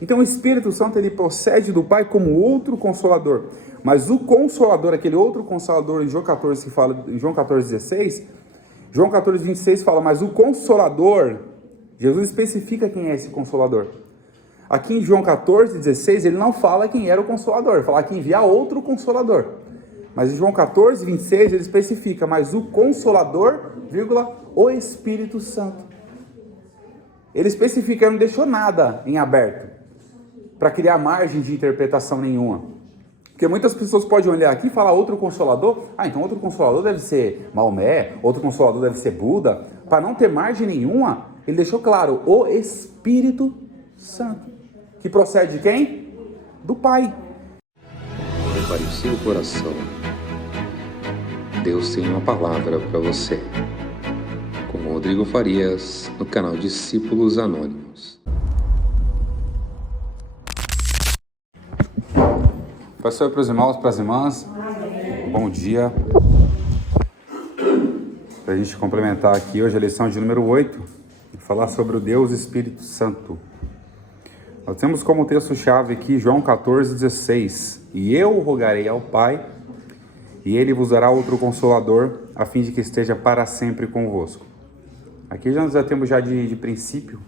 Então o Espírito Santo, ele procede do Pai como outro Consolador. Mas o Consolador, aquele outro Consolador em João 14, que fala, em João 14,16, João 14,26 fala, mas o Consolador, Jesus especifica quem é esse Consolador. Aqui em João 14,16, ele não fala quem era o Consolador, ele fala que envia outro Consolador. Mas em João 14,26, ele especifica, mas o Consolador, vírgula, o Espírito Santo. Ele especifica, ele não deixou nada em aberto, para criar margem de interpretação nenhuma. Porque muitas pessoas podem olhar aqui e falar outro Consolador, então outro Consolador deve ser Maomé, outro Consolador deve ser Buda. Para não ter margem nenhuma, ele deixou claro, o Espírito Santo, que procede de quem? Do Pai. Prepare o seu coração. Deus tem uma palavra para você. Com Rodrigo Farias, no canal Discípulos Anônimos. Pastor, para os irmãos, para as irmãs, bom dia. Para a gente complementar aqui hoje a lição de número 8, falar sobre o Deus Espírito Santo. Nós temos como texto-chave aqui João 14,16. E eu rogarei ao Pai, e Ele vos dará outro Consolador, a fim de que esteja para sempre convosco. Aqui nós já temos de princípio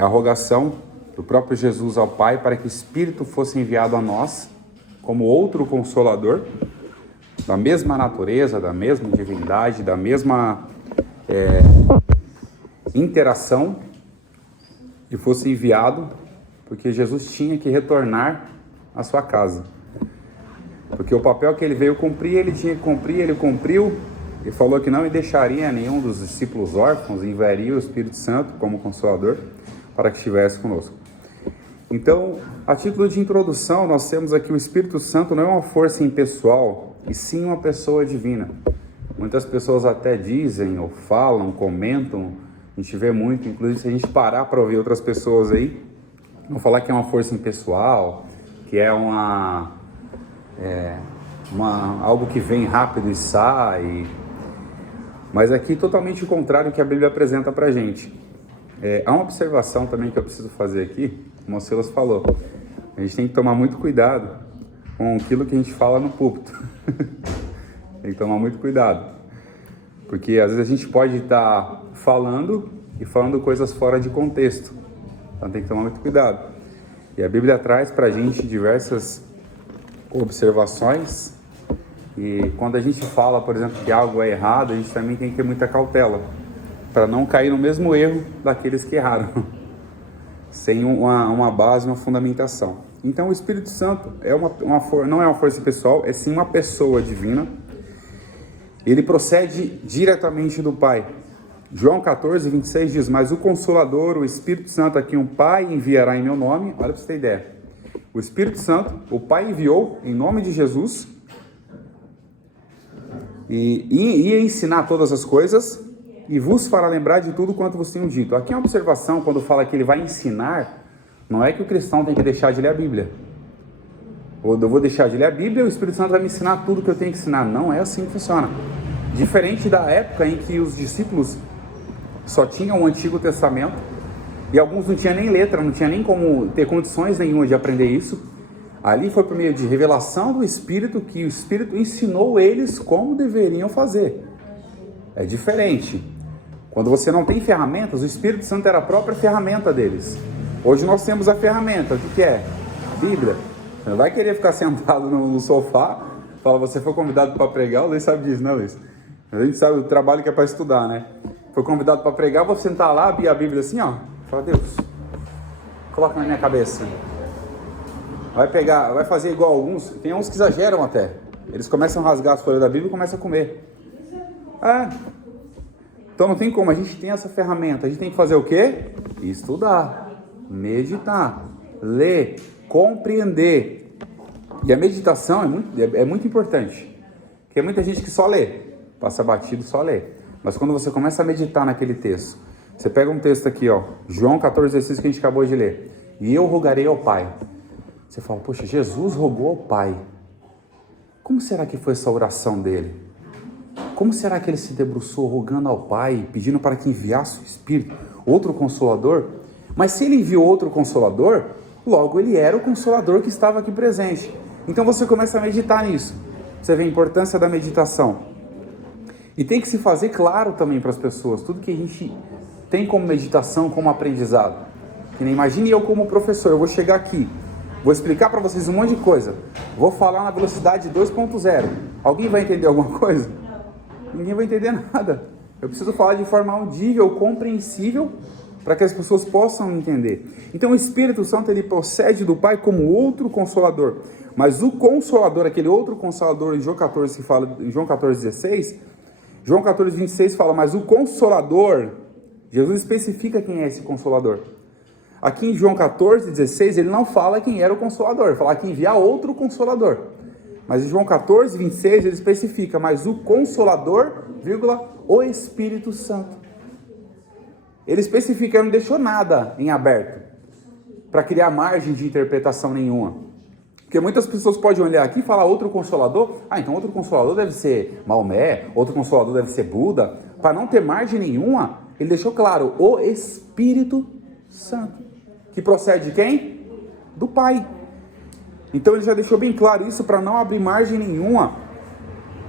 a rogação do próprio Jesus ao Pai para que o Espírito fosse enviado a nós como outro Consolador, da mesma natureza, da mesma divindade, da mesma interação, e fosse enviado, porque Jesus tinha que retornar à sua casa. Porque o papel que ele veio cumprir, ele tinha que cumprir, ele cumpriu, e falou que não deixaria nenhum dos discípulos órfãos, enviaria o Espírito Santo como Consolador para que estivesse conosco. Então, a título de introdução, nós temos aqui o Espírito Santo não é uma força impessoal, e sim uma pessoa divina. Muitas pessoas até dizem, ou falam, comentam, a gente vê muito, inclusive se a gente parar para ouvir outras pessoas aí, vão falar que é uma força impessoal, que é algo que vem rápido e sai. Mas aqui totalmente o contrário que a Bíblia apresenta para a gente. Há uma observação também que eu preciso fazer aqui, como o Silas falou. A gente tem que tomar muito cuidado com aquilo que a gente fala no púlpito. Tem que tomar muito cuidado. Porque às vezes a gente pode estar falando coisas fora de contexto. Então tem que tomar muito cuidado. E a Bíblia traz para a gente diversas observações. E quando a gente fala, por exemplo, que algo é errado, a gente também tem que ter muita cautela, para não cair no mesmo erro daqueles que erraram, sem uma base, uma fundamentação. Então o Espírito Santo não é uma força pessoal, é sim uma pessoa divina. Ele procede diretamente do Pai. João 14,26 diz, mas o Consolador, o Espírito Santo, a quem o Pai enviará em meu nome, olha para você ter ideia. O Espírito Santo, o Pai enviou em nome de Jesus, e ia ensinar todas as coisas, e vos fará lembrar de tudo quanto vos tenho dito. Aqui é uma observação, quando fala que ele vai ensinar, não é que o cristão tem que deixar de ler a Bíblia. Ou eu vou deixar de ler a Bíblia, o Espírito Santo vai me ensinar tudo que eu tenho que ensinar. Não é assim que funciona. Diferente da época em que os discípulos só tinham o Antigo Testamento, e alguns não tinham nem letra, não tinham nem como ter condições nenhuma de aprender isso. Ali foi por meio de revelação do Espírito que o Espírito ensinou eles como deveriam fazer. É diferente. Quando você não tem ferramentas, o Espírito Santo era a própria ferramenta deles. Hoje nós temos a ferramenta. O que é? A Bíblia. Você não vai querer ficar sentado no sofá, fala, você foi convidado para pregar, o Luiz sabe disso, né, Luiz? A gente sabe o trabalho que é para estudar, né? Foi convidado para pregar, vou sentar lá, abrir a Bíblia assim, ó. Fala, Deus, coloca na minha cabeça. Vai fazer igual alguns, tem uns que exageram até. Eles começam a rasgar as folhas da Bíblia e começam a comer. Então não tem como, a gente tem essa ferramenta, a gente tem que fazer o quê? Estudar, meditar, ler, compreender. E a meditação é muito importante. Porque muita gente que só lê, passa batido, só lê. Mas quando você começa a meditar naquele texto, você pega um texto aqui, ó, João 14,16 que a gente acabou de ler. E eu rogarei ao Pai. Você fala, poxa, Jesus rogou ao Pai. Como será que foi essa oração dele? Como será que ele se debruçou rogando ao Pai, pedindo para que enviasse o Espírito, outro Consolador? Mas se ele enviou outro Consolador, logo ele era o Consolador que estava aqui presente. Então você começa a meditar nisso. Você vê a importância da meditação. E tem que se fazer claro também para as pessoas, tudo que a gente tem como meditação, como aprendizado. Que nem imagine eu como professor, eu vou chegar aqui, vou explicar para vocês um monte de coisa, vou falar na velocidade 2.0. Alguém vai entender alguma coisa? Ninguém vai entender nada. Eu preciso falar de forma audível, compreensível, para que as pessoas possam entender. Então o Espírito Santo, ele procede do Pai como outro Consolador. Mas o Consolador, aquele outro Consolador em João 14, que fala em João 14,16, João 14,26 fala, mas o Consolador, Jesus especifica quem é esse Consolador. Aqui em João 14,16, ele não fala quem era o Consolador, ele fala que enviar outro Consolador. Mas em João 14,26 ele especifica, mas o Consolador, vírgula, o Espírito Santo. Ele especifica, não deixou nada em aberto, para criar margem de interpretação nenhuma. Porque muitas pessoas podem olhar aqui e falar outro Consolador, então outro Consolador deve ser Maomé, outro Consolador deve ser Buda. Para não ter margem nenhuma, ele deixou claro, o Espírito Santo, que procede de quem? Do Pai. Então ele já deixou bem claro isso para não abrir margem nenhuma.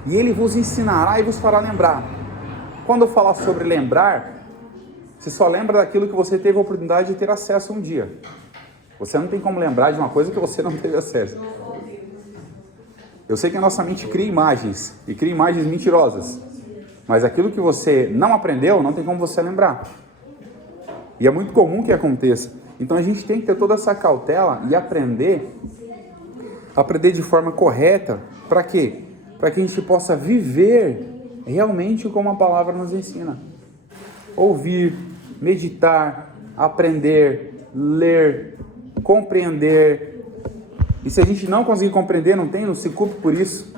E ele vos ensinará e vos fará lembrar. Quando eu falar sobre lembrar, você só lembra daquilo que você teve a oportunidade de ter acesso um dia. Você não tem como lembrar de uma coisa que você não teve acesso. Eu sei que a nossa mente cria imagens, e cria imagens mentirosas. Mas aquilo que você não aprendeu, não tem como você lembrar. E é muito comum que aconteça. Então a gente tem que ter toda essa cautela e aprender de forma correta. Para quê? Para que a gente possa viver realmente como a palavra nos ensina. Ouvir, meditar, aprender, ler, compreender. E se a gente não conseguir compreender, não se culpe por isso.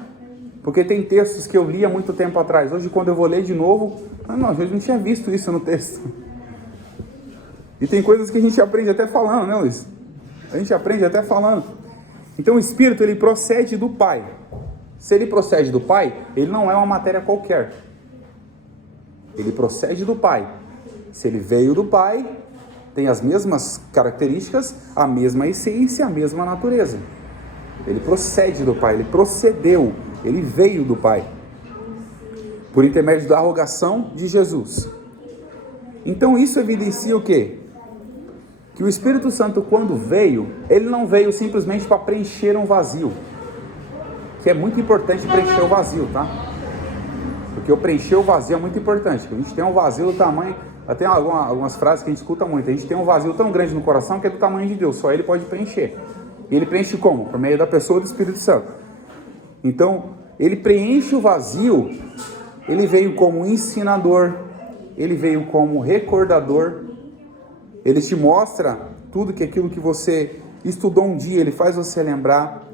Porque tem textos que eu li há muito tempo atrás. Hoje, quando eu vou ler de novo, eu não tinha visto isso no texto. E tem coisas que a gente aprende até falando, né, Luiz? A gente aprende até falando. Então o Espírito, ele procede do Pai. Se ele procede do Pai, ele não é uma matéria qualquer. Ele procede do Pai. Se ele veio do Pai, tem as mesmas características, a mesma essência, a mesma natureza. Ele procede do Pai, ele procedeu, ele veio do Pai. Por intermédio da arrogação de Jesus. Então isso evidencia o quê? Que o Espírito Santo, quando veio, ele não veio simplesmente para preencher um vazio. Que é muito importante preencher o vazio, tá? Porque o preencher o vazio é muito importante. A gente tem um vazio do tamanho... Tem algumas frases que a gente escuta muito. A gente tem um vazio tão grande no coração que é do tamanho de Deus. Só Ele pode preencher. E Ele preenche como? Por meio da pessoa do Espírito Santo. Então, Ele preenche o vazio. Ele veio como ensinador. Ele veio como recordador. Ele te mostra tudo aquilo que você estudou um dia. Ele faz você lembrar.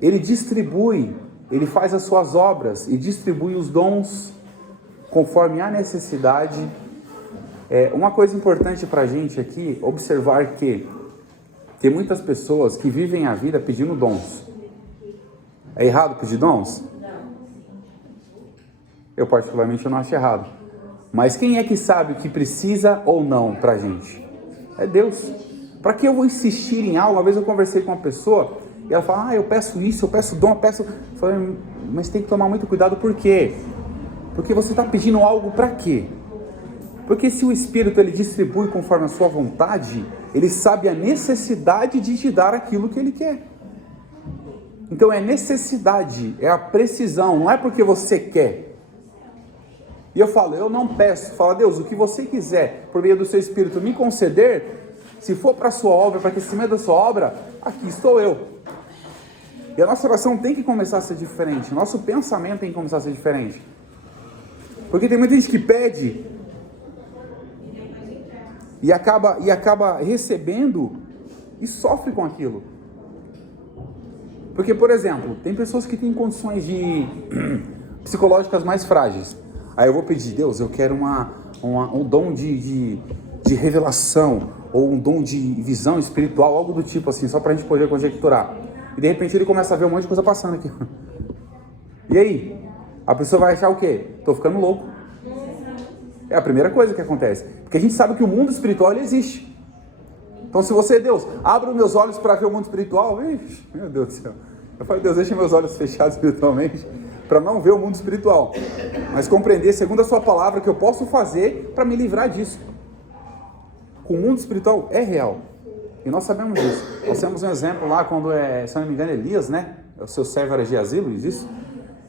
Ele distribui. Ele faz as suas obras e distribui os dons conforme a necessidade. Uma coisa importante para a gente aqui, observar que tem muitas pessoas que vivem a vida pedindo dons. É errado pedir dons? Eu particularmente não acho errado. Mas quem é que sabe o que precisa ou não para a gente? É Deus. Para que eu vou insistir em algo? Uma vez eu conversei com uma pessoa e ela fala, eu peço isso, eu peço dom, eu peço... Eu falei, mas tem que tomar muito cuidado, por quê? Porque você está pedindo algo para quê? Porque se o Espírito ele distribui conforme a sua vontade, ele sabe a necessidade de te dar aquilo que ele quer. Então é necessidade, é a precisão, não é porque você quer. E eu falo, eu não peço, fala, Deus, o que você quiser, por meio do seu Espírito, me conceder, se for para a sua obra, para aquecimento da sua obra, aqui estou eu. E a nossa oração tem que começar a ser diferente, nosso pensamento tem que começar a ser diferente. Porque tem muita gente que pede e acaba recebendo e sofre com aquilo. Porque, por exemplo, tem pessoas que têm condições psicológicas mais frágeis. Aí eu vou pedir, Deus, eu quero um dom de revelação, ou um dom de visão espiritual, algo do tipo assim, só pra gente poder conjecturar. E de repente ele começa a ver um monte de coisa passando aqui. E aí? A pessoa vai achar o quê? Tô ficando louco. É a primeira coisa que acontece. Porque a gente sabe que o mundo espiritual ele existe. Então se você, Deus, abre os meus olhos para ver o mundo espiritual, ixi, meu Deus do céu. Eu falei, Deus, deixa meus olhos fechados espiritualmente para não ver o mundo espiritual, mas compreender, segundo a sua palavra, que eu posso fazer para me livrar disso. O mundo espiritual é real. E nós sabemos disso. Nós temos um exemplo lá quando, se eu não me engano, Elias, né? O seu servo era Geazi, Luiz, isso?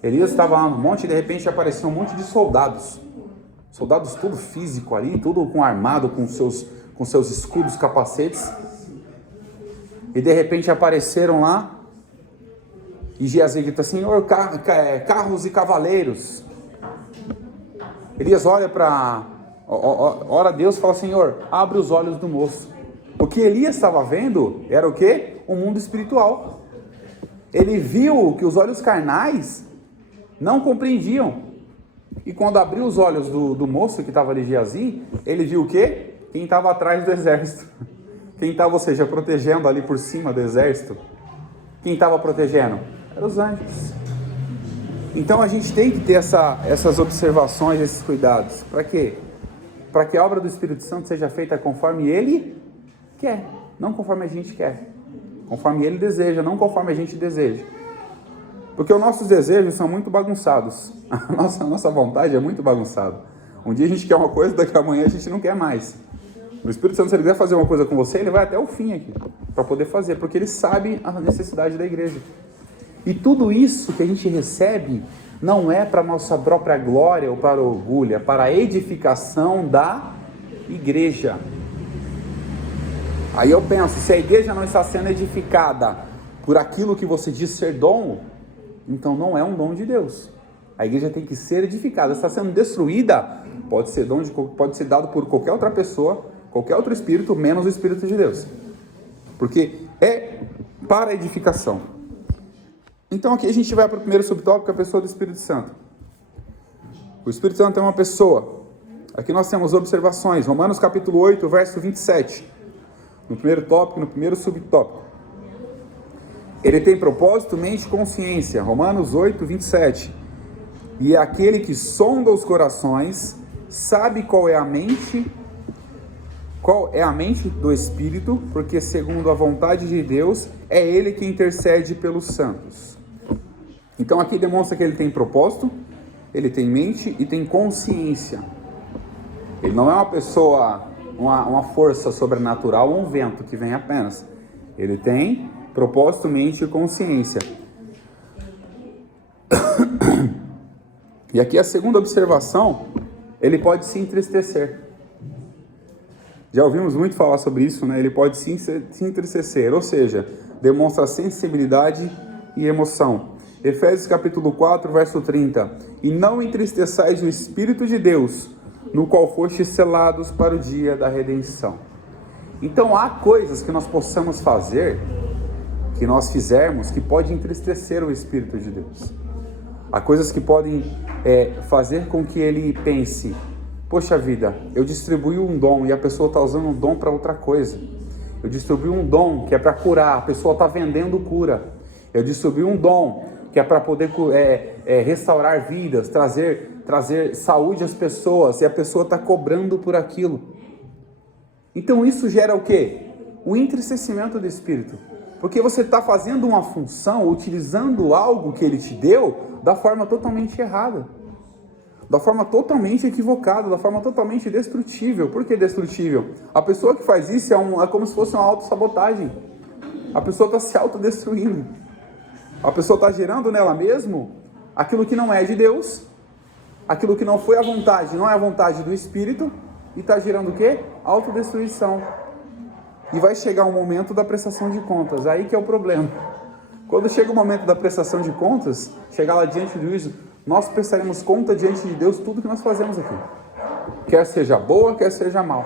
Elias estava lá no monte e de repente apareceu um monte de soldados. Soldados tudo físico ali, tudo com armado, com seus escudos, capacetes. E de repente apareceram lá. E Geazi grita, Senhor, carros e cavaleiros. Elias olha ora a Deus e fala, Senhor, abre os olhos do moço. O que Elias estava vendo era o quê? O mundo espiritual. Ele viu que os olhos carnais não compreendiam. E quando abriu os olhos do moço que estava ali, Geazi, ele viu o quê? Quem estava atrás do exército. Quem estava, ou seja, protegendo ali por cima do exército. Quem estava protegendo? Eram os anjos. Então a gente tem que ter essas observações, esses cuidados. Para quê? Para que a obra do Espírito Santo seja feita conforme Ele quer, não conforme a gente quer. Conforme Ele deseja, não conforme a gente deseja. Porque os nossos desejos são muito bagunçados. A nossa vontade é muito bagunçada. Um dia a gente quer uma coisa, daqui a manhã a gente não quer mais. O Espírito Santo, se ele quiser fazer uma coisa com você, ele vai até o fim aqui, para poder fazer, porque ele sabe a necessidade da igreja. E tudo isso que a gente recebe não é para a nossa própria glória ou para orgulho, é para a edificação da igreja. Aí eu penso, se a igreja não está sendo edificada por aquilo que você diz ser dom, então não é um dom de Deus. A igreja tem que ser edificada. Está sendo destruída, pode ser dado por qualquer outra pessoa, qualquer outro espírito, menos o Espírito de Deus. Porque é para edificação. Então aqui a gente vai para o primeiro subtópico, a pessoa do Espírito Santo. O Espírito Santo é uma pessoa. Aqui nós temos observações. Romanos capítulo 8, verso 27. No primeiro tópico, no primeiro subtópico. Ele tem propósito, mente e consciência. Romanos 8, 27. E é aquele que sonda os corações, sabe qual é a mente do Espírito, porque segundo a vontade de Deus, é Ele que intercede pelos santos. Então aqui demonstra que ele tem propósito, ele tem mente e tem consciência. Ele não é uma pessoa, uma força sobrenatural ou um vento que vem apenas. Ele tem propósito, mente e consciência. E aqui a segunda observação, ele pode se entristecer. Já ouvimos muito falar sobre isso, né? Ele pode se entristecer, ou seja, demonstra sensibilidade e emoção. Efésios capítulo 4, verso 30. E não entristeçais o Espírito de Deus, no qual fostes selados para o dia da redenção. Então há coisas que nós possamos fazer, que nós fizermos, que pode entristecer o Espírito de Deus. Há coisas que podem fazer com que ele pense, poxa vida, eu distribuí um dom e a pessoa está usando um dom para outra coisa. Eu distribuí um dom que é para curar, a pessoa está vendendo cura. Eu distribuí um dom que é para poder restaurar vidas, trazer saúde às pessoas, e a pessoa está cobrando por aquilo. Então isso gera o quê? O entristecimento do Espírito. Porque você está fazendo uma função, utilizando algo que ele te deu, da forma totalmente errada. Da forma totalmente equivocada, da forma totalmente destrutível. Por que destrutível? A pessoa que faz isso é como se fosse uma autossabotagem. A pessoa está se autodestruindo. A pessoa está gerando nela mesmo aquilo que não é de Deus, aquilo que não foi a vontade, não é a vontade do Espírito, e está gerando o quê? Autodestruição. E vai chegar um momento da prestação de contas, aí que é o problema. Quando chega o momento da prestação de contas, chegar lá diante do juízo, nós prestaremos conta diante de Deus tudo que nós fazemos aqui. Quer seja boa, quer seja mal.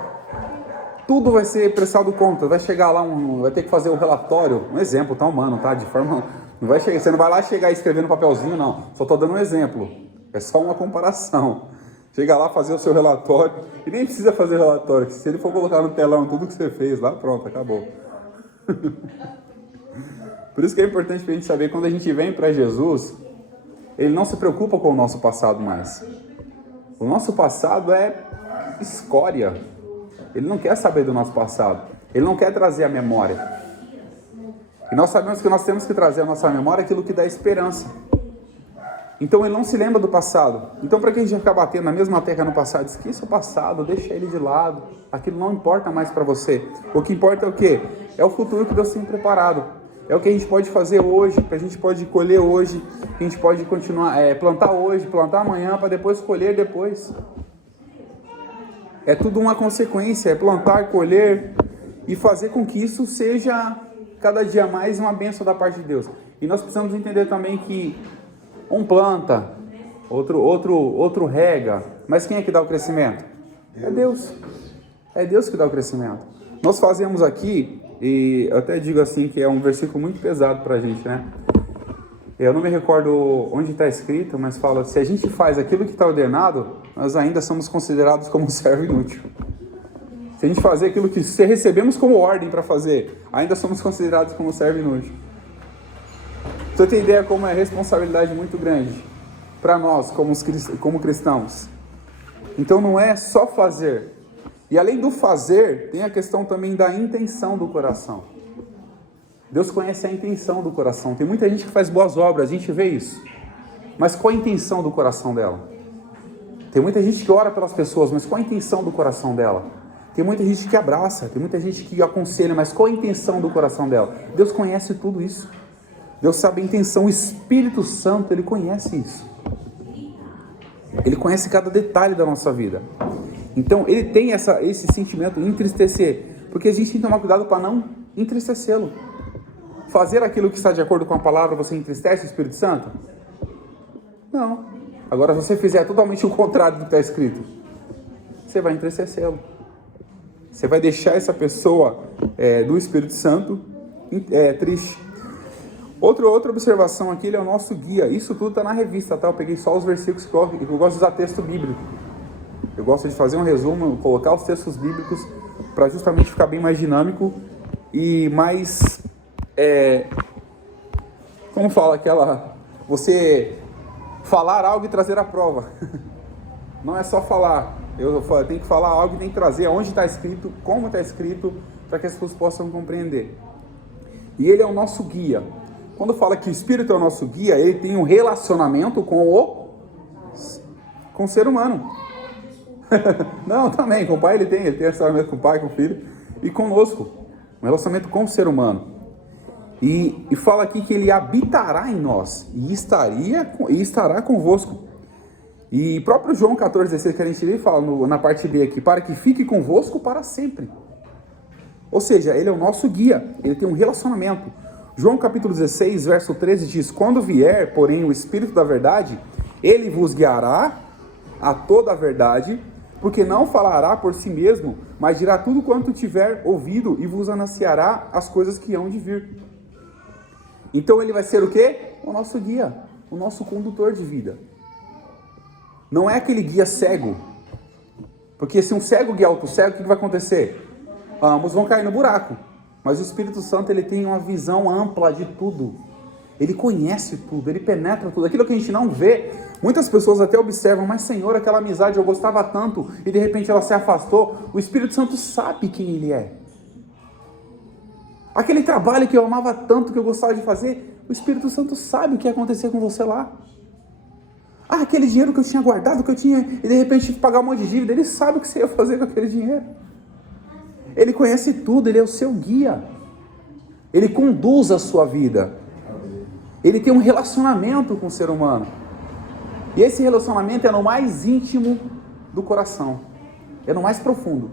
Tudo vai ser prestado conta, vai chegar lá, vai ter que fazer um relatório, um exemplo, tá humano, tá? De forma, não vai chegar, você não vai lá chegar e escrever no papelzinho, não. Só estou dando um exemplo, é só uma comparação. Chega lá, fazer o seu relatório, e nem precisa fazer relatório, se ele for colocar no telão tudo que você fez lá, pronto, acabou. Por isso que é importante para a gente saber, quando a gente vem para Jesus, ele não se preocupa com o nosso passado mais. O nosso passado é escória. Ele não quer saber do nosso passado. Ele não quer trazer a memória. E nós sabemos que nós temos que trazer à nossa memória aquilo que dá esperança. Então ele não se lembra do passado. Então para que a gente ficar batendo na mesma tecla no passado? Esqueça o passado, deixa ele de lado. Aquilo não importa mais para você. O que importa é o quê? É o futuro que Deus tem preparado. É o que a gente pode fazer hoje, que a gente pode colher hoje, que a gente pode continuar, plantar hoje, plantar amanhã, para depois colher depois. É tudo uma consequência, é plantar, colher e fazer com que isso seja cada dia mais uma bênção da parte de Deus. E nós precisamos entender também que um planta, outro rega, mas quem é que dá o crescimento? É Deus. É Deus que dá o crescimento. Nós fazemos aqui, e eu até digo assim que é um versículo muito pesado para a gente, né? Eu não me recordo onde está escrito, mas fala, se a gente faz aquilo que está ordenado, nós ainda somos considerados como um servo inútil. Se a gente fazer aquilo que recebemos como ordem para fazer, ainda somos considerados como servo inútil. Você tem ideia como é responsabilidade muito grande para nós como cristãos. Então não é só fazer. E além do fazer, tem a questão também da intenção do coração. Deus conhece a intenção do coração. Tem muita gente que faz boas obras, a gente vê isso. Mas qual a intenção do coração dela? Tem muita gente que ora pelas pessoas, mas qual a intenção do coração dela? Tem muita gente que abraça, tem muita gente que aconselha, mas qual a intenção do coração dela? Deus conhece tudo isso. Deus sabe a intenção, o Espírito Santo, Ele conhece isso. Ele conhece cada detalhe da nossa vida. Então, Ele tem esse sentimento de entristecer, porque a gente tem que tomar cuidado para não entristecê-lo. Fazer aquilo que está de acordo com a palavra, você entristece o Espírito Santo? Não. Agora, se você fizer totalmente o contrário do que está escrito, você vai entristecê-lo. Você vai deixar essa pessoa do Espírito Santo triste. Outra observação aqui, ele é o nosso guia. Isso tudo está na revista, tá? Eu peguei só os versículos que eu gosto de usar texto bíblico. Eu gosto de fazer um resumo, colocar os textos bíblicos para justamente ficar bem mais dinâmico e mais... como fala aquela... Você falar algo e trazer a prova. Não é só falar. Eu tenho que falar algo e tem que trazer onde está escrito, como está escrito, para que as pessoas possam compreender. E ele é o nosso guia. Quando fala que o Espírito é o nosso guia, ele tem um relacionamento com o ser humano. Não, também, com o pai ele tem relacionamento com o pai, com o filho, e conosco, um relacionamento com o ser humano. E fala aqui que ele habitará em nós, e estará convosco. E próprio João 14,16 que a gente vê, fala na parte B aqui, para que fique convosco para sempre. Ou seja, ele é o nosso guia, ele tem um relacionamento. João capítulo 16, verso 13 diz, quando vier, porém, o Espírito da verdade, ele vos guiará a toda a verdade, porque não falará por si mesmo, mas dirá tudo quanto tiver ouvido e vos anunciará as coisas que hão de vir. Então ele vai ser o quê? O nosso guia, o nosso condutor de vida. Não é aquele guia cego, porque se um cego guiar outro cego, o que vai acontecer? Ambos vão cair no buraco. Mas o Espírito Santo, ele tem uma visão ampla de tudo. Ele conhece tudo, ele penetra tudo. Aquilo que a gente não vê, muitas pessoas até observam, mas Senhor, aquela amizade eu gostava tanto e de repente ela se afastou. O Espírito Santo sabe quem ele é. Aquele trabalho que eu amava tanto, que eu gostava de fazer, o Espírito Santo sabe o que ia acontecer com você lá. Aquele dinheiro que eu tinha guardado, que eu tinha, e de repente tive que pagar um monte de dívida, ele sabe o que você ia fazer com aquele dinheiro. Ele conhece tudo, ele é o seu guia. Ele conduz a sua vida. Ele tem um relacionamento com o ser humano. E esse relacionamento é no mais íntimo do coração. É no mais profundo.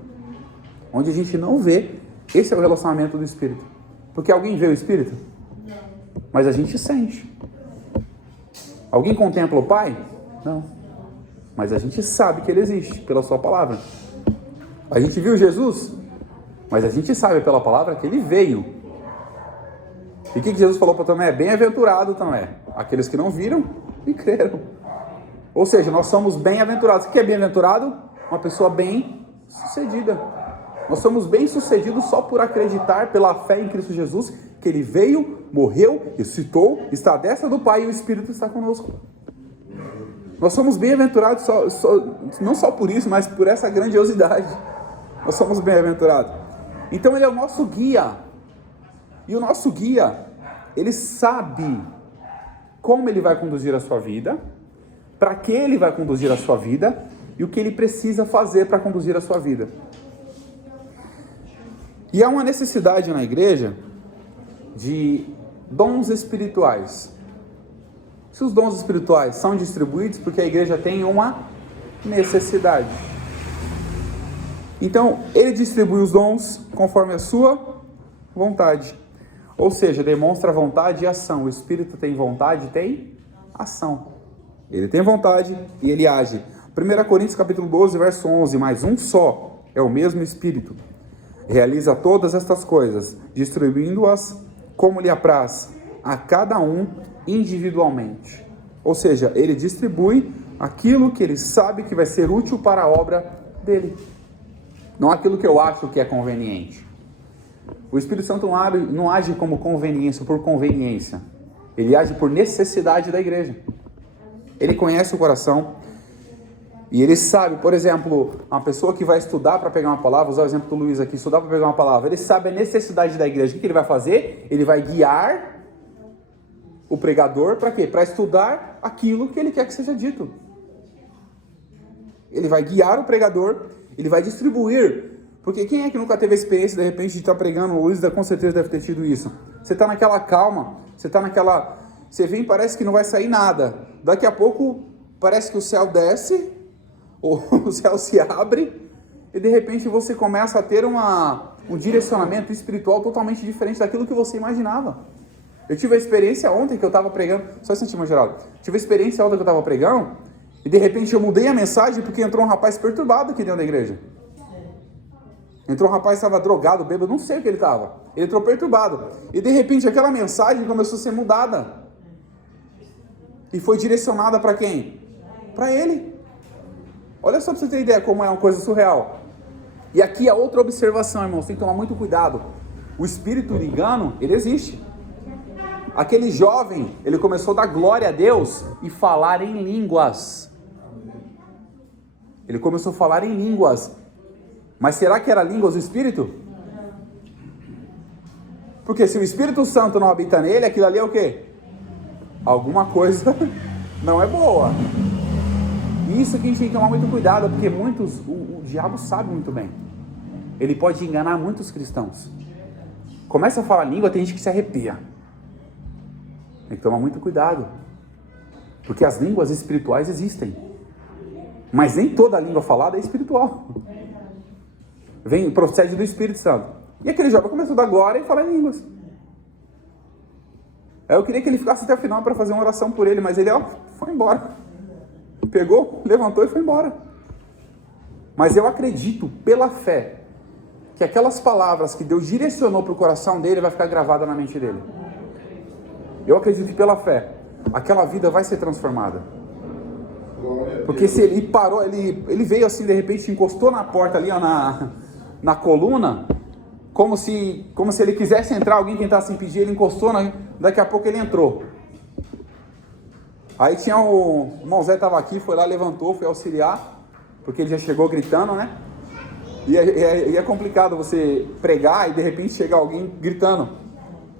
Onde a gente não vê, esse é o relacionamento do Espírito. Porque alguém vê o Espírito? Mas a gente sente. Alguém contempla o Pai? Não. Mas a gente sabe que Ele existe, pela sua palavra. A gente viu Jesus? Mas a gente sabe pela palavra que Ele veio. E o que Jesus falou para Tomé? Bem-aventurado, Tomé, aqueles que não viram e creram. Ou seja, nós somos bem-aventurados. O que é bem-aventurado? Uma pessoa bem-sucedida. Nós somos bem-sucedidos só por acreditar pela fé em Cristo Jesus, que Ele veio, morreu, ressuscitou, está à destra do Pai e o Espírito está conosco. Nós somos bem-aventurados não só por isso, mas por essa grandiosidade. Nós somos bem-aventurados. Então ele é o nosso guia. E o nosso guia, ele sabe como ele vai conduzir a sua vida, para que ele vai conduzir a sua vida e o que ele precisa fazer para conduzir a sua vida. E há uma necessidade na igreja de dons espirituais. Se os dons espirituais são distribuídos, porque a igreja tem uma necessidade. Então, ele distribui os dons conforme a sua vontade. Ou seja, demonstra vontade e ação. O Espírito tem vontade e tem ação. Ele tem vontade e ele age. 1 Coríntios capítulo 12, verso 11. Mas um só é o mesmo Espírito. Realiza todas estas coisas, distribuindo-as como lhe apraz, a cada um individualmente. Ou seja, ele distribui aquilo que ele sabe que vai ser útil para a obra dele. Não aquilo que eu acho que é conveniente. O Espírito Santo não age como conveniência, por conveniência. Ele age por necessidade da igreja. Ele conhece o coração e ele sabe, por exemplo, uma pessoa que vai estudar para pegar uma palavra, vou usar o exemplo do Luiz aqui, estudar para pegar uma palavra, ele sabe a necessidade da igreja. O que ele vai fazer? Ele vai guiar o pregador para quê? Para estudar aquilo que ele quer que seja dito. Ele vai guiar o pregador, ele vai distribuir. Porque quem é que nunca teve a experiência, de repente, de estar pregando? O Luiz com certeza deve ter tido isso. Você está naquela calma, você está naquela... Você vem e parece que não vai sair nada. Daqui a pouco, parece que o céu desce, ou o céu se abre, e de repente você começa a ter um direcionamento espiritual totalmente diferente daquilo que você imaginava. Eu tive a experiência ontem que eu estava pregando, só esse instantinho, Geraldo. Tive a experiência ontem que eu estava pregando, e de repente eu mudei a mensagem porque entrou um rapaz perturbado aqui dentro da igreja. Entrou um rapaz que estava drogado, bêbado, não sei o que ele estava. Ele entrou perturbado. E de repente aquela mensagem começou a ser mudada. E foi direcionada para quem? Para ele. Olha só para você ter ideia como é uma coisa surreal. E aqui a outra observação, irmãos, tem que tomar muito cuidado. O espírito de engano, ele existe. Aquele jovem, ele começou a dar glória a Deus e falar em línguas. Ele começou a falar em línguas. Mas será que era línguas do Espírito? Porque se o Espírito Santo não habita nele, aquilo ali é o quê? Alguma coisa não é boa. E isso que a gente tem que tomar muito cuidado, porque o diabo sabe muito bem. Ele pode enganar muitos cristãos. Começa a falar língua, tem gente que se arrepia. Tem que tomar muito cuidado. Porque as línguas espirituais existem. Mas nem toda língua falada é espiritual. Procede do Espírito Santo. E aquele jovem começou a dar glória e falar em línguas. Eu queria que ele ficasse até o final para fazer uma oração por ele, mas ele foi embora. Pegou, levantou e foi embora. Mas eu acredito, pela fé, que aquelas palavras que Deus direcionou para o coração dele vai ficar gravada na mente dele. Eu acredito que pela fé, aquela vida vai ser transformada. Porque se ele parou, ele veio assim, de repente, encostou na porta ali, ó, na coluna, como se ele quisesse entrar, alguém tentasse impedir, ele encostou, daqui a pouco ele entrou. Aí tinha o irmão Zé estava aqui, foi lá, levantou, foi auxiliar, porque ele já chegou gritando, né? E é complicado você pregar e de repente chegar alguém gritando.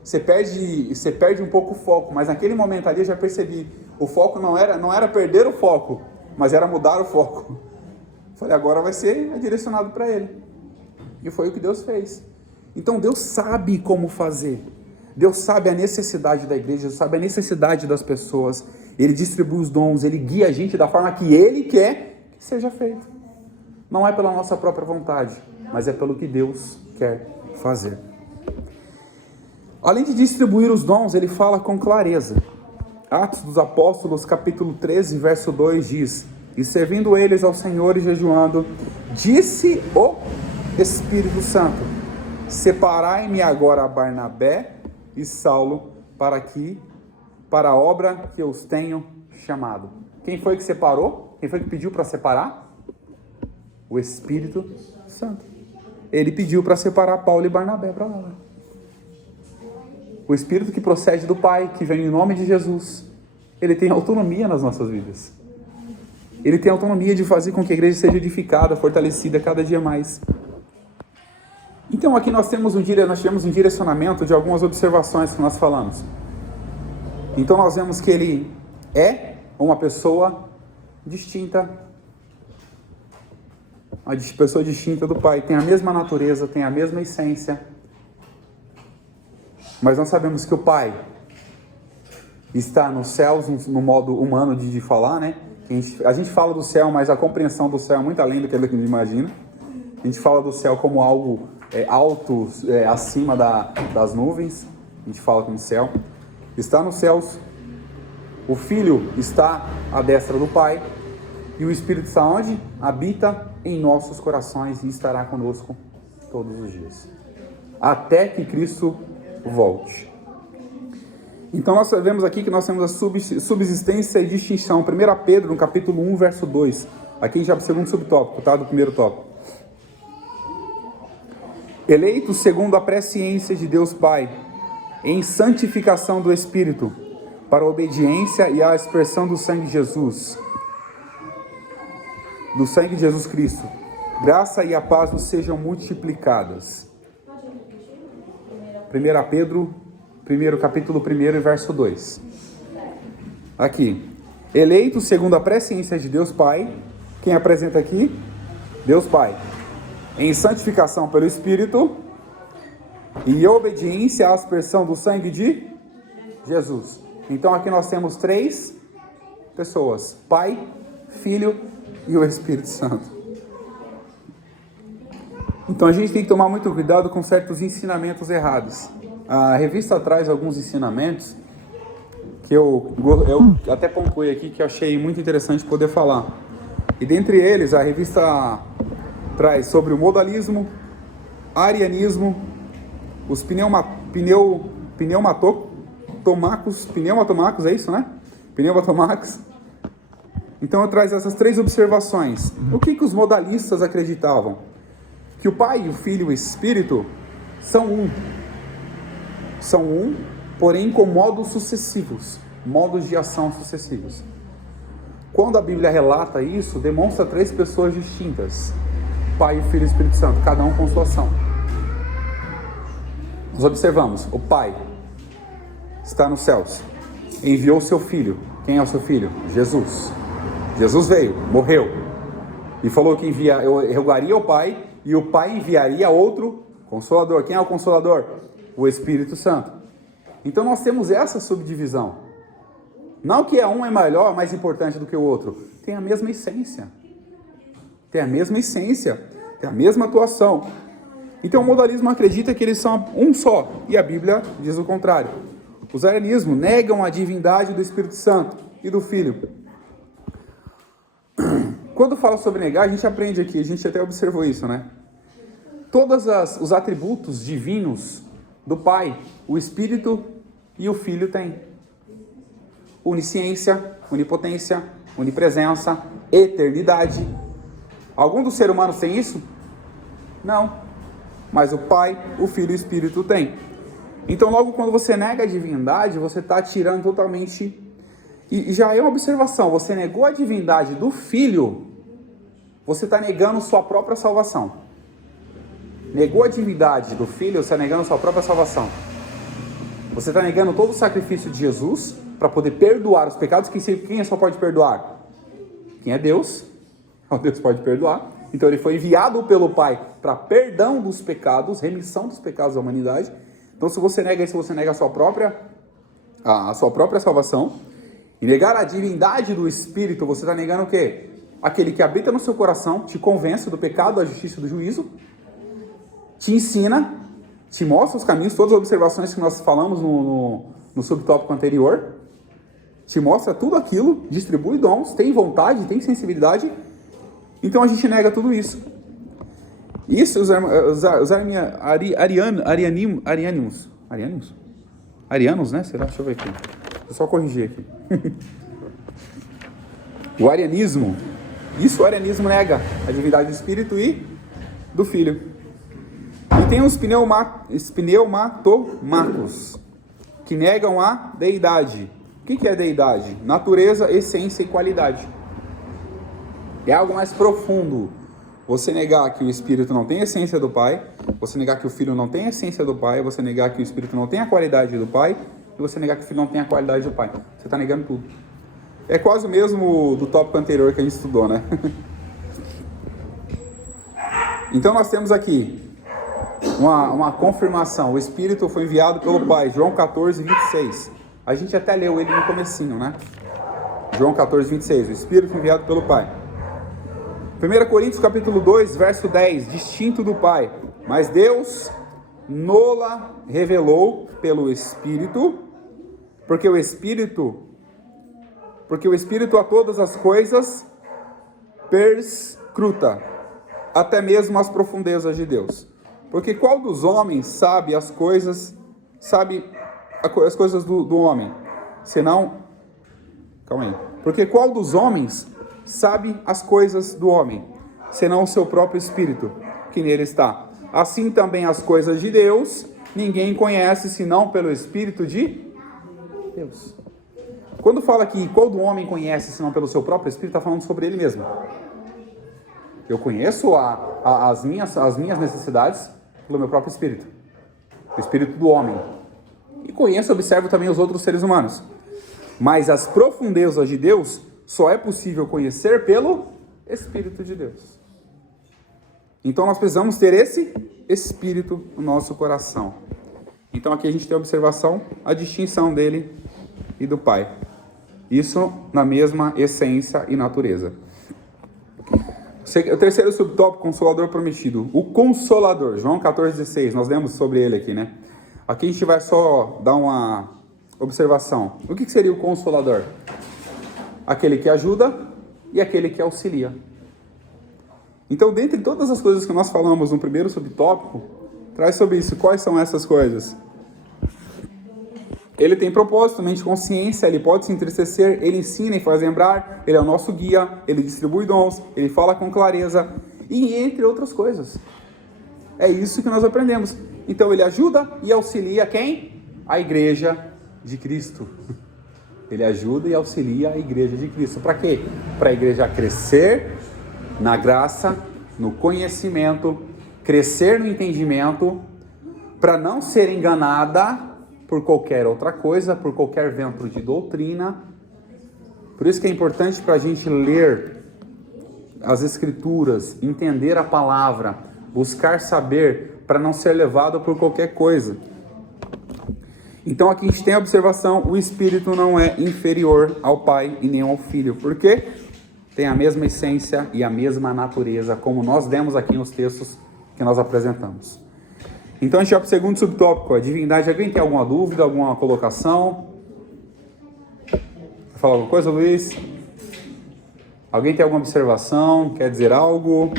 Você perde um pouco o foco, mas naquele momento ali eu já percebi, o foco não era perder o foco, mas era mudar o foco. Falei, agora vai ser direcionado para ele. E foi o que Deus fez. Então Deus sabe como fazer. Deus sabe a necessidade da igreja, Deus sabe a necessidade das pessoas. Ele distribui os dons, Ele guia a gente da forma que Ele quer que seja feito. Não é pela nossa própria vontade, mas é pelo que Deus quer fazer. Além de distribuir os dons, Ele fala com clareza. Atos dos Apóstolos, capítulo 13, verso 2 diz: E servindo eles ao Senhor e jejuando, disse o Espírito Santo: Separai-me agora a Barnabé e Saulo para a obra que eu os tenho chamado. Quem foi que separou? Quem foi que pediu para separar? O Espírito Santo. Ele pediu para separar Paulo e Barnabé para lá. O Espírito que procede do Pai, que vem em nome de Jesus, ele tem autonomia nas nossas vidas. Ele tem autonomia de fazer com que a igreja seja edificada, fortalecida cada dia mais. Então aqui nós tivemos um direcionamento de algumas observações que nós falamos. Então nós vemos que ele é uma pessoa distinta, uma pessoa distinta do Pai, tem a mesma natureza, tem a mesma essência. Mas nós sabemos que o Pai está nos céus, no modo humano de falar, né? A gente fala do céu, mas a compreensão do céu é muito além do que a gente imagina. A gente fala do céu como algo alto, acima das nuvens. A gente fala como céu. Está nos céus. O Filho está à destra do Pai. E o Espírito está onde? Habita em nossos corações e estará conosco todos os dias. Até que Cristo volte. Então nós vemos aqui que nós temos a subsistência e distinção. 1 Pedro, no capítulo 1, verso 2. Aqui já é o segundo subtópico, tá? Do primeiro tópico. Eleitos segundo a presciência de Deus Pai, em santificação do Espírito, para a obediência e a aspersão do sangue de Jesus. Do sangue de Jesus Cristo. Graça e a paz nos sejam multiplicadas. 1 Pedro, capítulo 1, verso 2. Aqui. Eleito segundo a presciência de Deus Pai. Quem apresenta aqui? Deus Pai. Em santificação pelo Espírito. E obediência à aspersão do sangue de Jesus. Então aqui nós temos 3 pessoas. Pai, Filho e o Espírito Santo. Então a gente tem que tomar muito cuidado com certos ensinamentos errados. A revista traz alguns ensinamentos que eu até pontuei aqui, que eu achei muito interessante poder falar. E dentre eles, a revista traz sobre o modalismo, arianismo, os pneumatomacos, é isso, né? Pneumatomacos. Então eu traz essas 3 observações. O que os modalistas acreditavam? Que o Pai, o Filho e o Espírito são um. São um, porém com modos sucessivos, modos de ação sucessivos. Quando a Bíblia relata isso, demonstra 3 pessoas distintas. Pai, o Filho e o Espírito Santo, cada um com sua ação. Nós observamos, o Pai está nos céus, enviou o seu Filho. Quem é o seu Filho? Jesus. Jesus veio, morreu, e falou que eu rogaria ao Pai, e o Pai enviaria outro Consolador. Quem é o Consolador? O Espírito Santo. Então nós temos essa subdivisão. Não que um é melhor, mais importante do que o outro. Tem a mesma essência. Tem a mesma essência. Tem a mesma atuação. Então o modalismo acredita que eles são um só. E a Bíblia diz o contrário. Os arianismos negam a divindade do Espírito Santo e do Filho. Quando fala sobre negar, a gente aprende aqui, a gente até observou isso, né? Todos os atributos divinos do Pai, o Espírito e o Filho têm. Onisciência, onipotência, onipresença, eternidade. Algum dos seres humanos tem isso? Não. Mas o Pai, o Filho e o Espírito têm. Então logo quando você nega a divindade, você está tirando totalmente... E já é uma observação, você negou a divindade do Filho, você está negando sua própria salvação. Negou a divindade do Filho, você está negando sua própria salvação. Você está negando todo o sacrifício de Jesus para poder perdoar os pecados. Quem só pode perdoar? Quem é Deus. Deus pode perdoar. Então ele foi enviado pelo Pai para perdão dos pecados, remissão dos pecados da humanidade. Então se você nega isso, você nega a sua própria salvação. E negar a divindade do Espírito, você está negando o quê? Aquele que habita no seu coração, te convence do pecado, da justiça e do juízo, te ensina, te mostra os caminhos, todas as observações que nós falamos no subtópico anterior, te mostra tudo aquilo, distribui dons, tem vontade, tem sensibilidade. Então a gente nega tudo isso. Isso os arianos, né? Será? Deixa eu ver aqui. Vou só corrigir aqui. O arianismo nega a divindade do Espírito e do Filho. E tem os pneumatomacos, que negam a deidade. O que é deidade? Natureza, essência e qualidade. É algo mais profundo você negar que o Espírito não tem a essência do Pai, você negar que o Filho não tem a essência do Pai, você negar que o Espírito não tem a qualidade do Pai, e você negar que o Filho não tem a qualidade do Pai. Você está negando tudo. É quase o mesmo do tópico anterior que a gente estudou, né? Então nós temos aqui uma confirmação. O Espírito foi enviado pelo Pai. João 14, 26. A gente até leu ele no comecinho, né? João 14, 26. O Espírito foi enviado pelo Pai. 1 Coríntios capítulo 2, verso 10. Distinto do Pai. Mas Deus nola revelou pelo Espírito, porque o Espírito a todas as coisas perscruta, até mesmo as profundezas de Deus. Porque qual dos homens sabe as coisas do homem, senão... Calma aí. Porque qual dos homens sabe as coisas do homem, senão o seu próprio espírito, que nele está? Assim também as coisas de Deus, ninguém conhece, senão pelo Espírito de Deus. Quando fala aqui, qual do homem conhece, senão pelo seu próprio espírito, está falando sobre ele mesmo. Eu conheço as minhas necessidades pelo meu próprio espírito, o espírito do homem. E conheço e observo também os outros seres humanos. Mas as profundezas de Deus só é possível conhecer pelo Espírito de Deus. Então nós precisamos ter esse Espírito no nosso coração. Então aqui a gente tem a observação, a distinção dele e do Pai. Isso na mesma essência e natureza. O terceiro subtópico, Consolador Prometido. O Consolador, João 14,16, nós lemos sobre ele aqui, né? Aqui a gente vai só dar uma observação. O que seria o Consolador? Aquele que ajuda e aquele que auxilia. Então, dentre todas as coisas que nós falamos no primeiro subtópico, traz sobre isso. Quais são essas coisas? Ele tem propósito, mente, consciência, ele pode se entristecer, ele ensina e faz lembrar, ele é o nosso guia, ele distribui dons, ele fala com clareza, e entre outras coisas. É isso que nós aprendemos. Então ele ajuda e auxilia quem? A igreja de Cristo. Ele ajuda e auxilia a igreja de Cristo. Para quê? Para a igreja crescer na graça, no conhecimento, crescer no entendimento, para não ser enganada por qualquer outra coisa, por qualquer vento de doutrina. Por isso que é importante para a gente ler as Escrituras, entender a palavra, buscar saber, para não ser levado por qualquer coisa. Então aqui a gente tem a observação, o Espírito não é inferior ao Pai e nem ao Filho. Por quê? Tem a mesma essência e a mesma natureza, como nós demos aqui nos textos que nós apresentamos. Então a gente vai para o segundo subtópico, a divindade. Alguém tem alguma dúvida, alguma colocação? Quer falar alguma coisa, Luiz? Alguém tem alguma observação? Quer dizer algo?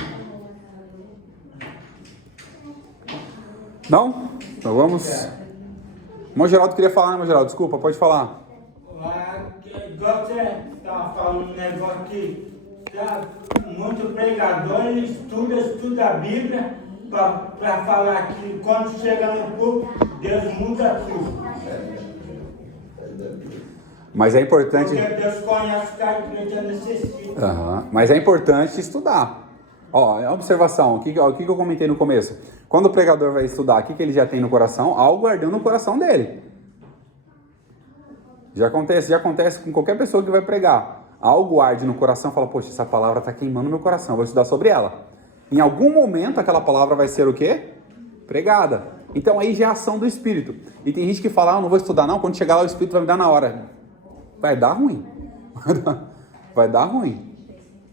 Não? Então vamos. Irmão Geraldo queria falar, né, irmão Geraldo? Desculpa, pode falar. Igual você estava falando um negócio aqui, muito pregador estuda a Bíblia para falar que quando chega no púlpito, Deus muda tudo. Mas é importante... Porque Deus conhece o cara que necessita. Mas é importante estudar. Ó, a observação, o que eu comentei no começo? Quando o pregador vai estudar, o que ele já tem no coração? Algo ardendo no coração dele. Já acontece com qualquer pessoa que vai pregar. Algo arde no coração, fala, poxa, essa palavra está queimando no meu coração, vou estudar sobre ela. Em algum momento aquela palavra vai ser o quê? Pregada. Então aí já é a ação do Espírito. E tem gente que fala, não vou estudar não, quando chegar lá o Espírito vai me dar na hora. Vai dar ruim. Vai dar ruim.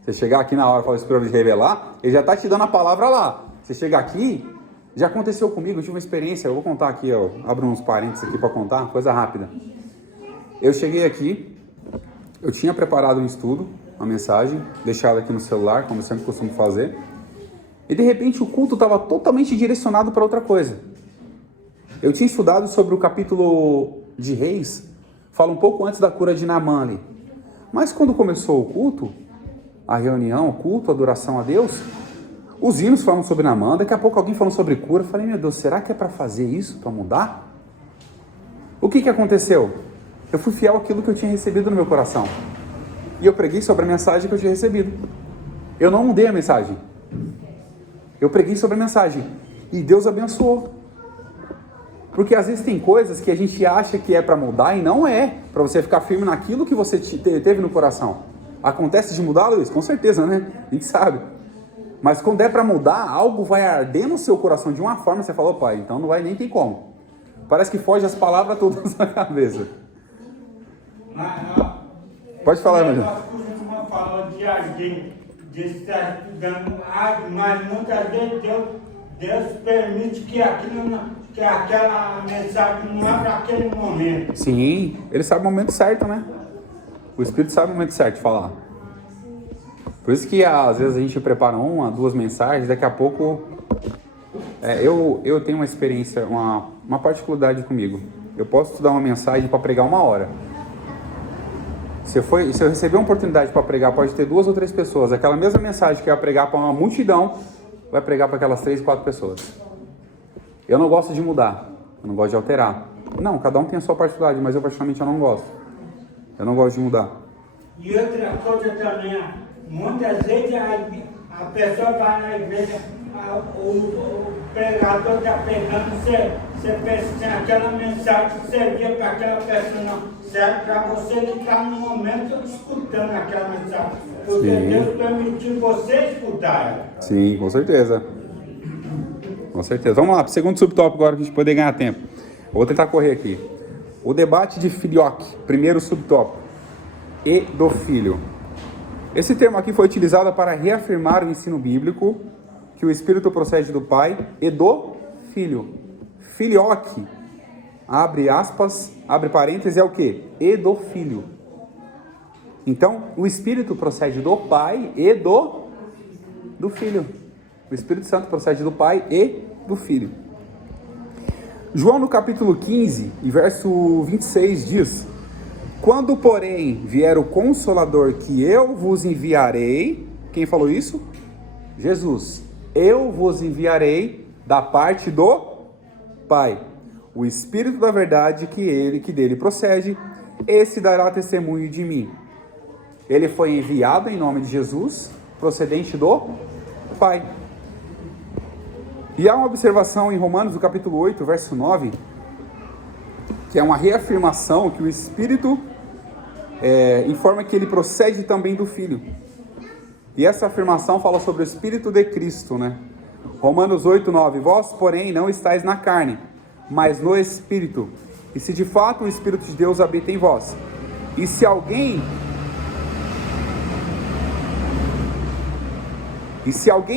Você chegar aqui na hora e falar o Espírito vai te revelar, ele já está te dando a palavra lá. Você chegar aqui, já aconteceu comigo, eu tive uma experiência, eu vou contar aqui, ó, abro uns parênteses aqui para contar, coisa rápida. Eu cheguei aqui, eu tinha preparado um estudo, uma mensagem, deixado aqui no celular, como eu sempre costumo fazer, e de repente o culto estava totalmente direcionado para outra coisa. Eu tinha estudado sobre o capítulo de Reis, fala um pouco antes da cura de Naamã ali. Mas quando começou o culto, a reunião, o culto, a adoração a Deus, os hinos falam sobre Naamã, daqui a pouco alguém falando sobre cura. Eu falei, meu Deus, será que é para fazer isso, para mudar? O que aconteceu? Eu fui fiel àquilo que eu tinha recebido no meu coração. E eu preguei sobre a mensagem que eu tinha recebido. Eu não mudei a mensagem. Eu preguei sobre a mensagem e Deus abençoou. Porque às vezes tem coisas que a gente acha que é para mudar e não é, para você ficar firme naquilo que você teve no coração. Acontece de mudar, Luiz? Com certeza, né? A gente sabe. Mas quando é para mudar, algo vai arder no seu coração de uma forma, você fala, pai, então não vai nem ter como. Parece que foge as palavras todas na cabeça. Pode falar, meu irmão. Uma fala de alguém de estar estudando, mas muitas vezes Deus permite que aquela mensagem não é para aquele momento. Sim, ele sabe o momento certo, né? O Espírito sabe o momento certo de falar. Por isso que às vezes a gente prepara 1, 2 mensagens, daqui a pouco... eu tenho uma experiência, uma particularidade comigo. Eu posso estudar uma mensagem para pregar 1 hora. Se eu receber uma oportunidade para pregar, pode ter 2 ou 3 pessoas. Aquela mesma mensagem que eu ia pregar para uma multidão, vai pregar para aquelas 3, 4 pessoas. Eu não gosto de mudar, eu não gosto de alterar. Não, cada um tem a sua particularidade, mas eu particularmente eu não gosto. Eu não gosto de mudar. E outra coisa também, muitas vezes a pessoa vai na igreja, o pregador está pregando, você pensa que aquela mensagem servia para aquela pessoa, não, serve para você que está no momento escutando aquela mensagem. Porque Sim. Deus permitiu você escutar ela. Sim, com certeza. Com certeza. Vamos lá, para o segundo subtópico agora, para a gente poder ganhar tempo. Vou tentar correr aqui. O debate de filioque, primeiro subtópico. E do filho. Esse termo aqui foi utilizado para reafirmar o ensino bíblico que o Espírito procede do Pai e do Filho. Filioque, abre aspas, abre parênteses, é o quê? E do Filho. Então, o Espírito procede do Pai e do Filho. O Espírito Santo procede do Pai e do Filho. João no capítulo 15, e verso 26 diz: quando, porém, vier o Consolador que eu vos enviarei... Quem falou isso? Jesus. Eu vos enviarei da parte do Pai. O Espírito da verdade que dele procede, esse dará testemunho de mim. Ele foi enviado em nome de Jesus, procedente do Pai. E há uma observação em Romanos, no capítulo 8, verso 9... que é uma reafirmação que o Espírito informa que ele procede também do Filho. E essa afirmação fala sobre o Espírito de Cristo, né? Romanos 8, 9. Vós, porém, não estáis na carne, mas no Espírito. E se de fato o Espírito de Deus habita em vós. E se alguém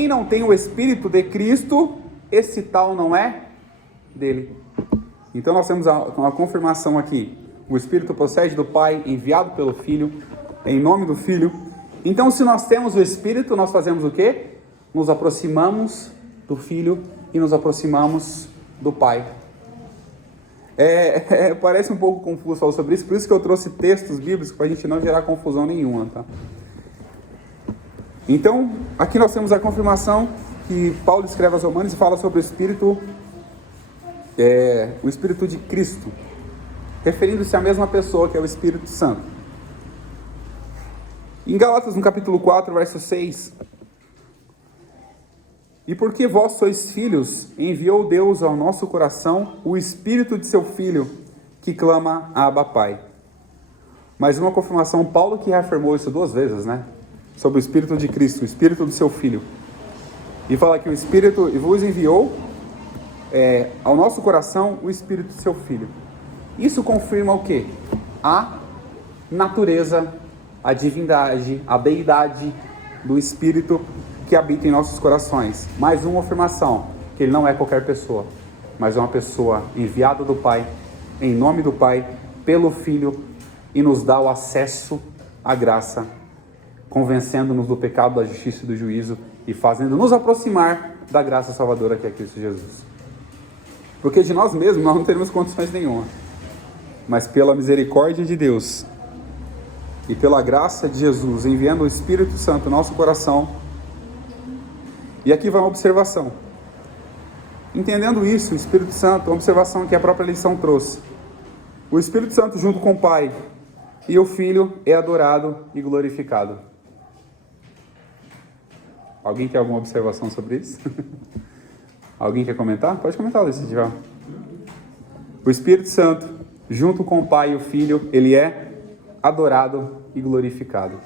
não tem o Espírito de Cristo, esse tal não é dele. Então nós temos a confirmação aqui. O Espírito procede do Pai, enviado pelo Filho, em nome do Filho. Então, se nós temos o Espírito, nós fazemos o quê? Nos aproximamos do Filho e nos aproximamos do Pai. Parece um pouco confuso falar sobre isso, por isso que eu trouxe textos bíblicos para a gente não gerar confusão nenhuma, tá? Então, aqui nós temos a confirmação que Paulo escreve aos Romanos e fala sobre o Espírito de Cristo, referindo-se à mesma pessoa que é o Espírito Santo. Em Gálatas, no capítulo 4, verso 6, e porque vós sois filhos, enviou Deus ao nosso coração o Espírito de seu Filho, que clama Abba Pai. Mais uma confirmação, Paulo que reafirmou isso 2 vezes, né? Sobre o Espírito de Cristo, o Espírito do seu Filho. E fala que o Espírito vos enviou ao nosso coração o Espírito do seu Filho. Isso confirma o quê? A natureza, a divindade, a deidade do Espírito que habita em nossos corações. Mais uma afirmação, que ele não é qualquer pessoa, mas é uma pessoa enviada do Pai, em nome do Pai, pelo Filho, e nos dá o acesso à graça, convencendo-nos do pecado, da justiça e do juízo, e fazendo-nos aproximar da graça salvadora que é Cristo Jesus. Porque de nós mesmos nós não teremos condições nenhuma, mas pela misericórdia de Deus e pela graça de Jesus, enviando o Espírito Santo no nosso coração. E aqui vai uma observação. Entendendo isso, o Espírito Santo, uma observação que a própria lição trouxe. O Espírito Santo junto com o Pai e o Filho é adorado e glorificado. Alguém tem alguma observação sobre isso? Alguém quer comentar? Pode comentar, Luiz, se tiver. O Espírito Santo, junto com o Pai e o Filho, ele é adorado e glorificado.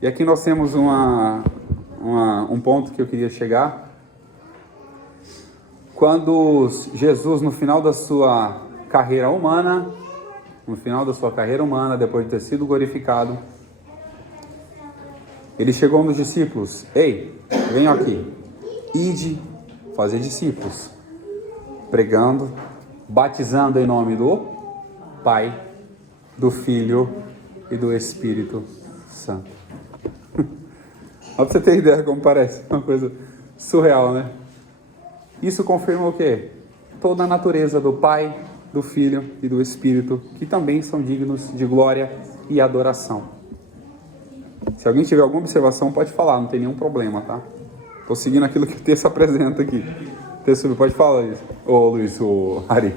E aqui nós temos um ponto que eu queria chegar. Quando Jesus, no final da sua carreira humana, depois de ter sido glorificado, ele chegou nos discípulos: ei, venham aqui, ide fazer discípulos, pregando, batizando em nome do Pai, do Filho e do Espírito Santo. Só pra você ter ideia como parece, uma coisa surreal, né? Isso confirma o quê? Toda a natureza do Pai, do Filho e do Espírito, que também são dignos de glória e adoração. Se alguém tiver alguma observação, pode falar, não tem nenhum problema, tá? Estou seguindo aquilo que o texto apresenta aqui. O texto, pode falar isso. Ô Luiz, ô Ari.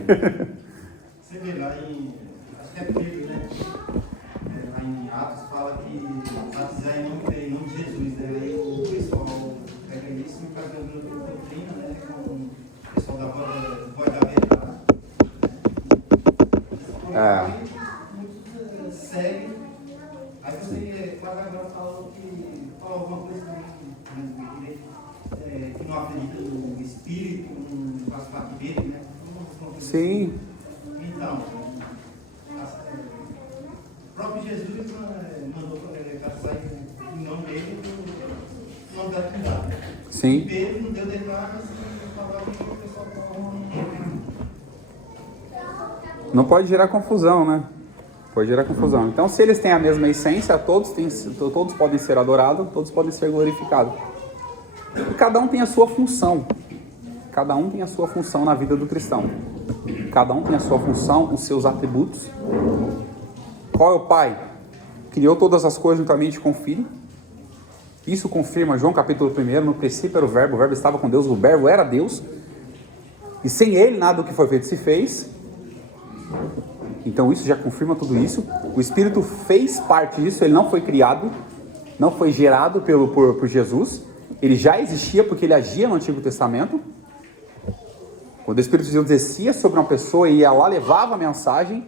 Você vê lá em... Acho que é Pedro, né? Lá em Atos fala que batizar em nome de Jesus, né? Aí o pessoal pega isso e faz uma doutrina, né? Com o pessoal da Voz da Verdade. Muitos seguem. Aí você quase agora falou alguma coisa que não acredita no Espírito, não faz parte dele, né? Sim. Então, o próprio Jesus mandou caçar em nome dele o nome da Trindade. Sim. E Pedro não deu detalhes e falava que o pessoal estava... Não pode gerar confusão, né? Pode gerar confusão. Então, se eles têm a mesma essência, todos podem ser adorados, todos podem ser glorificados. E cada um tem a sua função. Cada um tem a sua função na vida do cristão. Cada um tem a sua função, os seus atributos. Qual é o Pai? Criou todas as coisas juntamente com o Filho. Isso confirma João capítulo 1, no princípio era o Verbo estava com Deus, o Verbo era Deus. E sem Ele nada do que foi feito se fez. Então isso já confirma tudo isso. O Espírito fez parte disso, ele não foi criado, não foi gerado por Jesus. Ele já existia porque ele agia no Antigo Testamento. Quando o Espírito de Deus descia sobre uma pessoa e ia lá, levava a mensagem,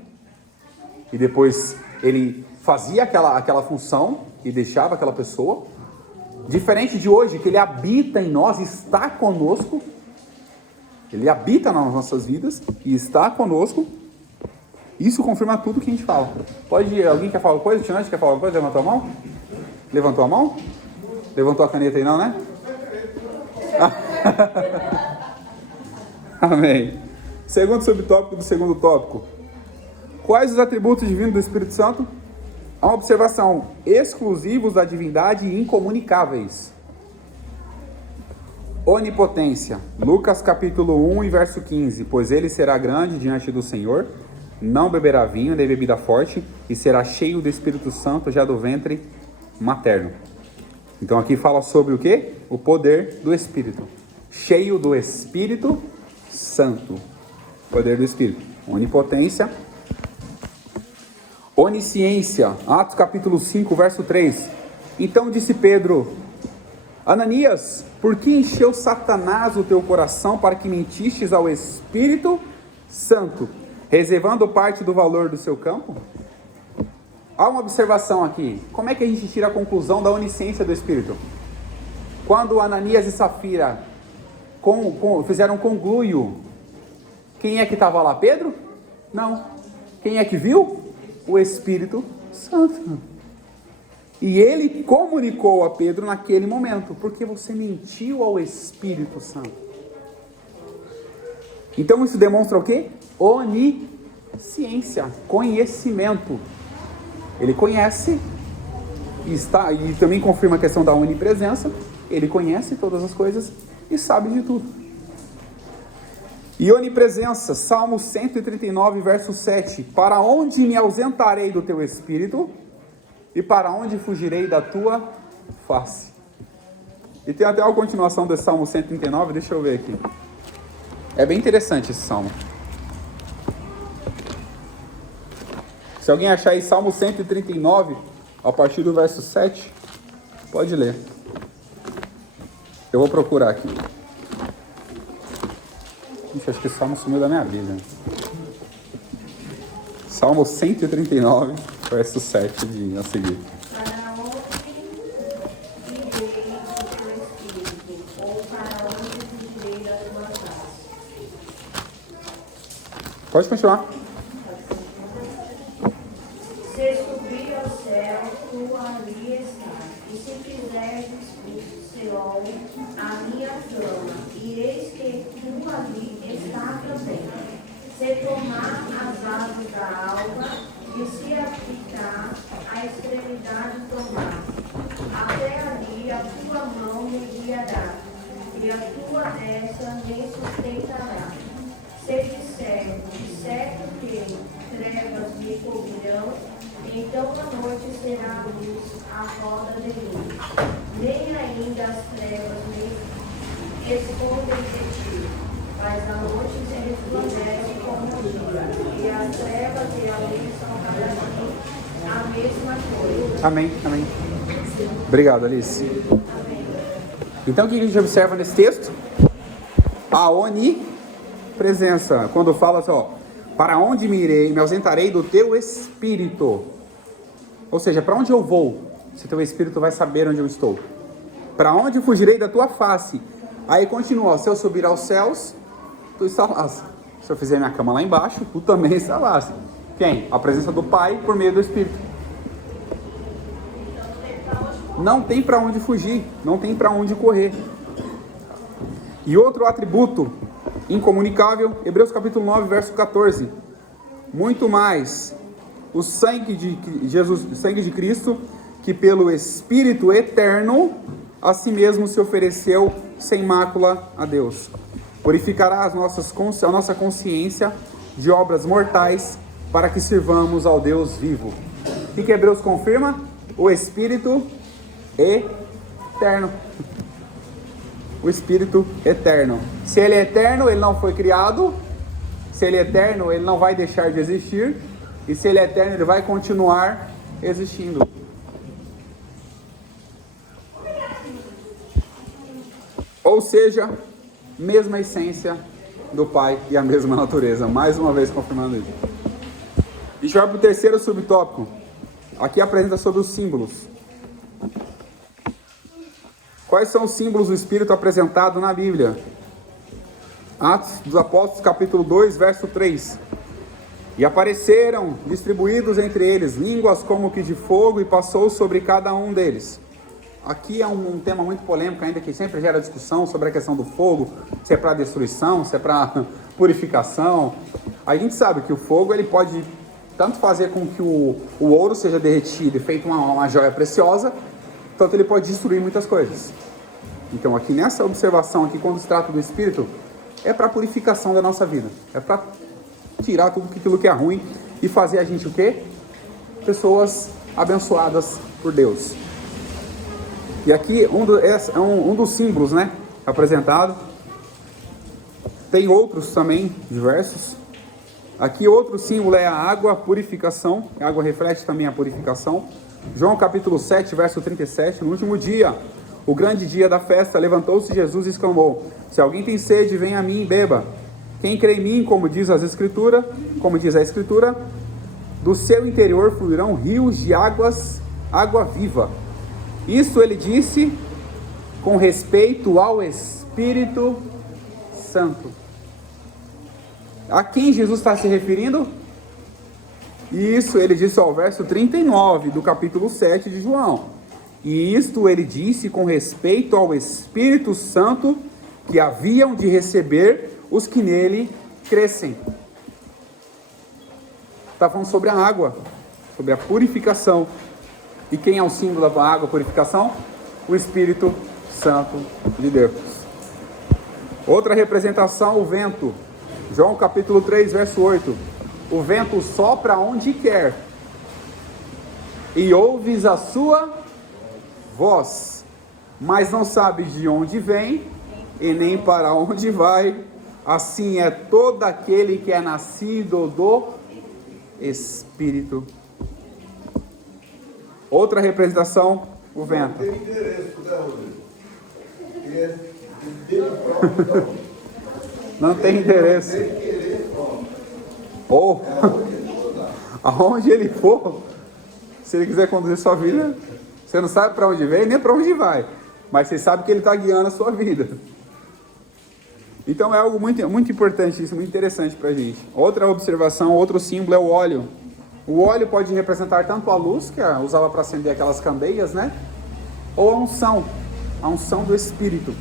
e depois ele fazia aquela função e deixava aquela pessoa. Diferente de hoje, que ele habita em nós, está conosco. Ele habita nas nossas vidas e está conosco. Isso confirma tudo que a gente fala. Alguém quer falar alguma coisa? O Tinante quer falar alguma coisa? Levantou a mão? Levantou a mão? Levantou a caneta aí não, né? Amém. Segundo subtópico do segundo tópico. Quais os atributos divinos do Espírito Santo? Há uma observação. Exclusivos da divindade e incomunicáveis. Onipotência. Lucas capítulo 1 e verso 15. Pois ele será grande diante do Senhor, não beberá vinho nem bebida forte, e será cheio do Espírito Santo já do ventre materno. Então aqui fala sobre o quê? O poder do Espírito. Cheio do Espírito Santo. Poder do Espírito. Onipotência. Onisciência. Atos capítulo 5, verso 3. Então disse Pedro: Ananias, por que encheu Satanás o teu coração para que mentistes ao Espírito Santo, reservando parte do valor do seu campo? Há uma observação aqui. Como é que a gente tira a conclusão da onisciência do Espírito? Quando Ananias e Safira fizeram um conluio, quem é que estava lá? Pedro? Não. Quem é que viu? O Espírito Santo. E ele comunicou a Pedro naquele momento, porque você mentiu ao Espírito Santo. Então isso demonstra o quê? Onisciência, conhecimento. Ele conhece e também confirma a questão da onipresença. Ele conhece todas as coisas e sabe de tudo. E onipresença, Salmo 139, verso 7. Para onde me ausentarei do teu Espírito? E para onde fugirei da tua face? E tem até a continuação desse Salmo 139, deixa eu ver aqui. É bem interessante esse Salmo. Se alguém achar aí Salmo 139, a partir do verso 7, pode ler. Eu vou procurar aqui. Ixi, acho que esse salmo sumiu da minha Bíblia. Salmo 139, verso 7 a seguir. Para onde irei do teu espírito, ou para onde fugirei da tua face? Pode continuar. Se subir ao céu, tu ali estás, e se fizeres o Seol a minha cama, e eis que tu ali estás também. Se tomar as asas da alva, e se aplicar a extremidade do mar, até ali a tua mão me guiará, e a tua destra me sustentará. Se disser, certo que trevas me cobrirão, então a noite será a luz à roda de mim. Nem ainda as trevas me escondem de ti, mas a noite se resplandece como o dia, e as trevas e a luz são para ti a mesma coisa. Amém, amém. Obrigado, Alice. Então, o que a gente observa nesse texto? A onipresença. Quando fala assim, ó, para onde me irei, me ausentarei do teu espírito. Ou seja, para onde eu vou, se teu espírito vai saber onde eu estou. Para onde fugirei da tua face? Aí continua, se eu subir aos céus, tu está lá. Se eu fizer minha cama lá embaixo, tu também está lá. Quem? A presença do Pai por meio do Espírito. Não tem para onde fugir, não tem para onde correr. E outro atributo incomunicável, Hebreus capítulo 9, verso 14. Muito mais o sangue de Jesus, o sangue de Cristo, que pelo Espírito eterno a si mesmo se ofereceu sem mácula a Deus. Purificará a nossa consciência de obras mortais para que sirvamos ao Deus vivo. O que Hebreus confirma? O Espírito eterno. O Espírito eterno. Se ele é eterno, ele não foi criado. Se ele é eterno, ele não vai deixar de existir. E se ele é eterno, ele vai continuar existindo. Ou seja, mesma essência do Pai e a mesma natureza. Mais uma vez confirmando isso. A gente vai para o terceiro subtópico. Aqui apresenta sobre os símbolos. Quais são os símbolos do Espírito apresentado na Bíblia? Atos dos Apóstolos, capítulo 2, verso 3. E apareceram, distribuídos entre eles, línguas como que de fogo, e passou sobre cada um deles. Aqui é um tema muito polêmico, ainda que sempre gera discussão sobre a questão do fogo, se é para destruição, se é para purificação. A gente sabe que o fogo ele pode tanto fazer com que o ouro seja derretido e feito uma joia preciosa, tanto ele pode destruir muitas coisas. Então aqui nessa observação, aqui, quando se trata do Espírito, é para a purificação da nossa vida. É para tirar tudo aquilo que é ruim e fazer a gente o quê? Pessoas abençoadas por Deus. E aqui um dos símbolos, né, apresentado. Tem outros também, diversos. Aqui outro símbolo é a água, a purificação. A água reflete também a purificação. João capítulo 7, verso 37. No último dia, o grande dia da festa, levantou-se Jesus e exclamou: se alguém tem sede, venha a mim e beba. Quem crê em mim, como diz a Escritura, do seu interior fluirão rios de água viva. Isso ele disse com respeito ao Espírito Santo. A quem Jesus está se referindo? Isso ele disse ao verso 39 do capítulo 7 de João. E isto ele disse com respeito ao Espírito Santo que haviam de receber os que nele crescem. Está falando sobre a água, sobre a purificação. E quem é o símbolo da água, purificação? O Espírito Santo de Deus. Outra representação, o vento. João capítulo 3, verso 8. O vento sopra onde quer, e ouves a sua voz, mas não sabes de onde vem, e nem para onde vai. Assim é todo aquele que é nascido do Espírito. Outra representação, o vento. Não tem interesse. Ou, aonde ele for, se ele quiser conduzir sua vida, você não sabe para onde vem nem para onde vai, mas você sabe que ele está guiando a sua vida. Então é algo muito, muito importante isso, muito interessante para a gente. Outra observação, outro símbolo é o óleo. O óleo pode representar tanto a luz, que usava para acender aquelas candeias, né? Ou a unção do Espírito.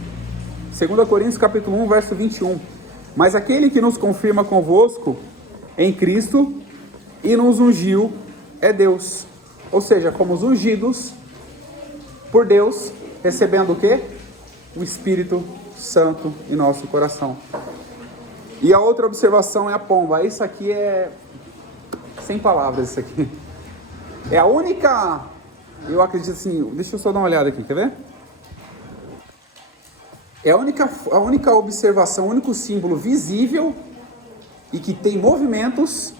2 Coríntios capítulo 1, verso 21. Mas aquele que nos confirma convosco em Cristo e nos ungiu é Deus. Ou seja, fomos ungidos por Deus, recebendo o quê? O Espírito Santo em nosso coração. E a outra observação é a pomba. Isso aqui é sem palavras, isso aqui. É a única, eu acredito assim, deixa eu só dar uma olhada aqui, quer ver? É a única observação, o único símbolo visível e que tem movimentos,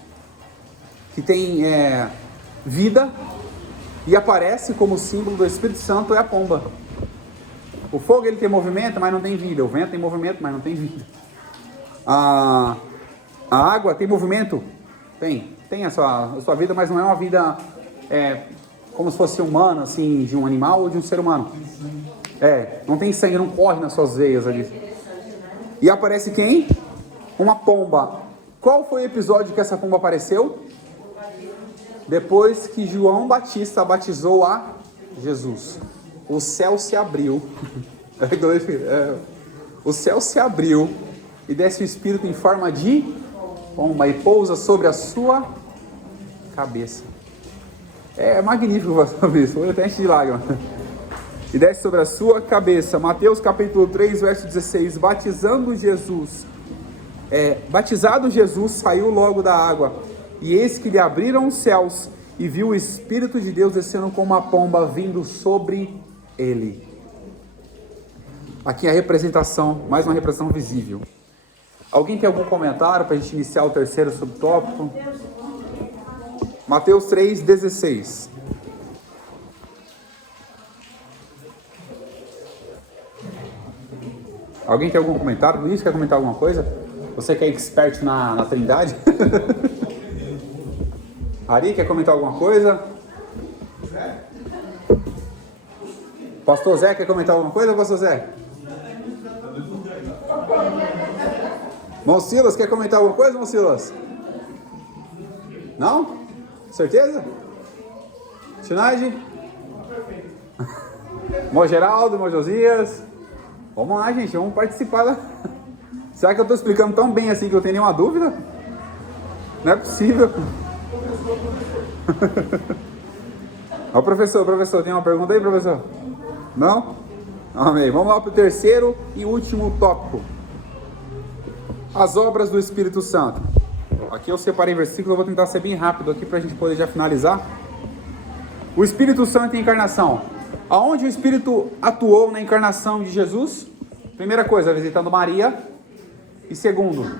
que tem vida e aparece como símbolo do Espírito Santo, é a pomba. O fogo ele tem movimento, mas não tem vida. O vento tem movimento, mas não tem vida. A água tem movimento? Tem a sua vida, mas não é uma vida como se fosse humana, assim, de um animal ou de um ser humano. Não tem sangue, não corre nas suas veias ali. E aparece quem? Uma pomba. Qual foi o episódio que essa pomba apareceu? Depois que João Batista batizou a Jesus. O céu se abriu. O céu se abriu e desce o Espírito em forma de pomba e pousa sobre a sua cabeça. É magnífico sobre isso. Foi até enche de lágrimas. E desce sobre a sua cabeça. Mateus capítulo 3, verso 16. Batizado Jesus saiu logo da água. E eis que lhe abriram os céus. E viu o Espírito de Deus descendo como uma pomba vindo sobre ele. Aqui a representação, mais uma representação visível. Alguém tem algum comentário para a gente iniciar o terceiro subtópico? Mateus 3,16. Alguém tem algum comentário? Luiz, quer comentar alguma coisa? Você que é expert na Trindade? Ari, quer comentar alguma coisa? Pastor Zé, quer comentar alguma coisa, Pastor Zé? Irmão Silas, quer comentar alguma coisa, irmão Silas? Não? Certeza? Sinage? Irmão Geraldo, irmão Josias? Vamos lá, gente, vamos participar. Será que eu estou explicando tão bem assim que eu tenho nenhuma dúvida? Não é possível. Ó, professor, tem uma pergunta aí, professor? Não? Amém. Vamos lá para o terceiro e último tópico. As obras do Espírito Santo. Aqui eu separei versículos, eu vou tentar ser bem rápido aqui para a gente poder já finalizar. O Espírito Santo e a encarnação. Aonde o Espírito atuou na encarnação de Jesus? Primeira coisa, visitando Maria. E segundo,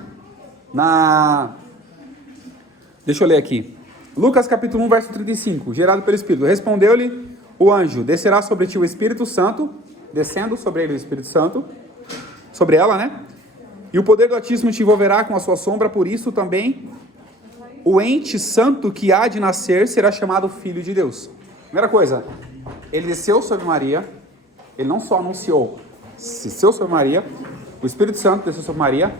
deixa eu ler aqui. Lucas capítulo 1, verso 35. Gerado pelo Espírito. Respondeu-lhe o anjo: descerá sobre ti o Espírito Santo. Descendo sobre ele o Espírito Santo. Sobre ela, né? E o poder do Altíssimo te envolverá com a sua sombra. Por isso também o ente santo que há de nascer será chamado Filho de Deus. Primeira coisa, ele desceu sobre Maria. Ele não só anunciou, desceu sobre Maria. O Espírito Santo desceu sobre Maria.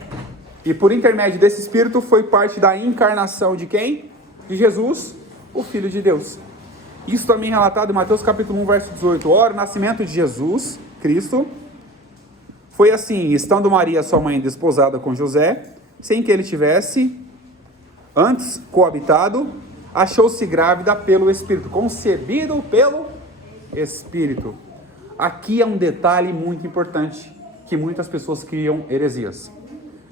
E por intermédio desse Espírito foi parte da encarnação de quem? De Jesus, o Filho de Deus. Isso também é relatado em Mateus capítulo 1, verso 18. Ora, o nascimento de Jesus, Cristo, foi assim: estando Maria, sua mãe, desposada com José, sem que ele tivesse antes coabitado, achou-se grávida pelo Espírito, concebido pelo Espírito. Aqui é um detalhe muito importante, que muitas pessoas criam heresias.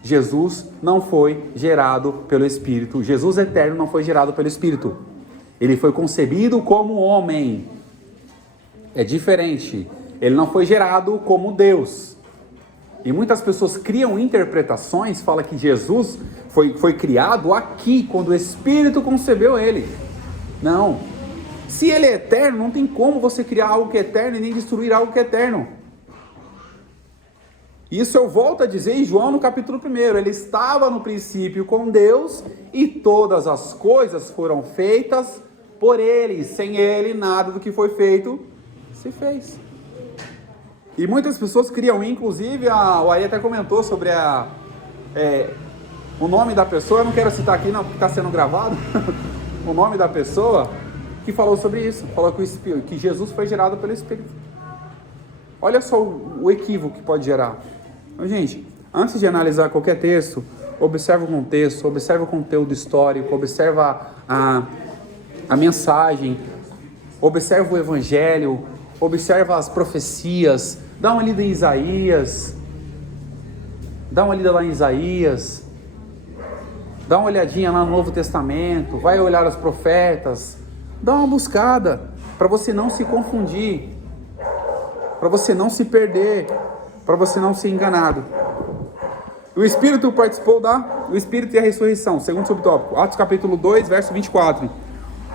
Jesus não foi gerado pelo Espírito. Jesus eterno não foi gerado pelo Espírito. Ele foi concebido como homem. É diferente. Ele não foi gerado como Deus. E muitas pessoas criam interpretações, falam que Jesus foi criado aqui, quando o Espírito concebeu ele. Não. Se ele é eterno, não tem como você criar algo que é eterno e nem destruir algo que é eterno. Isso eu volto a dizer em João no capítulo 1. Ele estava no princípio com Deus e todas as coisas foram feitas por ele. Sem ele, nada do que foi feito se fez. E muitas pessoas criam, inclusive, o Ari até comentou sobre o nome da pessoa, eu não quero citar aqui não, porque está sendo gravado, o nome da pessoa que falou sobre isso, falou que Jesus foi gerado pelo Espírito. Olha só o equívoco que pode gerar. Então, gente, antes de analisar qualquer texto, observa o contexto, observa o conteúdo histórico, observa a mensagem, observa o evangelho, observa as profecias, dá uma lida em Isaías, dá uma lida lá em Isaías, dá uma olhadinha lá no Novo Testamento, vai olhar os profetas, dá uma buscada, para você não se confundir, para você não se perder, para você não ser enganado. O Espírito participou o Espírito e a ressurreição, segundo subtópico, Atos capítulo 2, verso 24,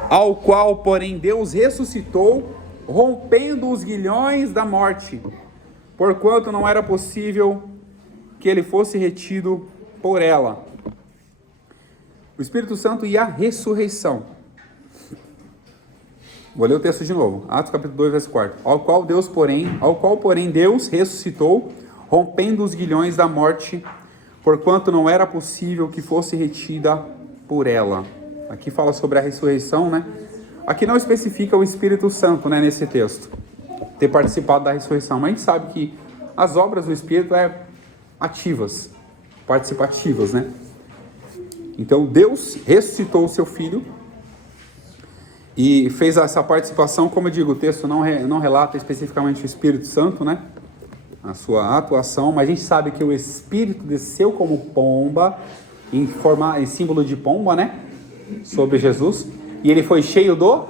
ao qual, porém, Deus ressuscitou, rompendo os grilhões da morte, porquanto não era possível que ele fosse retido por ela. O Espírito Santo e a ressurreição. Vou ler o texto de novo. Atos capítulo 2, verso 4. Ao qual, porém, Deus ressuscitou, rompendo os grilhões da morte, porquanto não era possível que fosse retida por ela. Aqui fala sobre a ressurreição, né? Aqui não especifica o Espírito Santo, né, nesse texto, ter participado da ressurreição, mas a gente sabe que as obras do Espírito ativas, participativas, né? Então Deus ressuscitou o seu Filho e fez essa participação, como eu digo, o texto não relata especificamente o Espírito Santo, né? A sua atuação, mas a gente sabe que o Espírito desceu como pomba, em símbolo de pomba, né? Sobre Jesus, e ele foi cheio do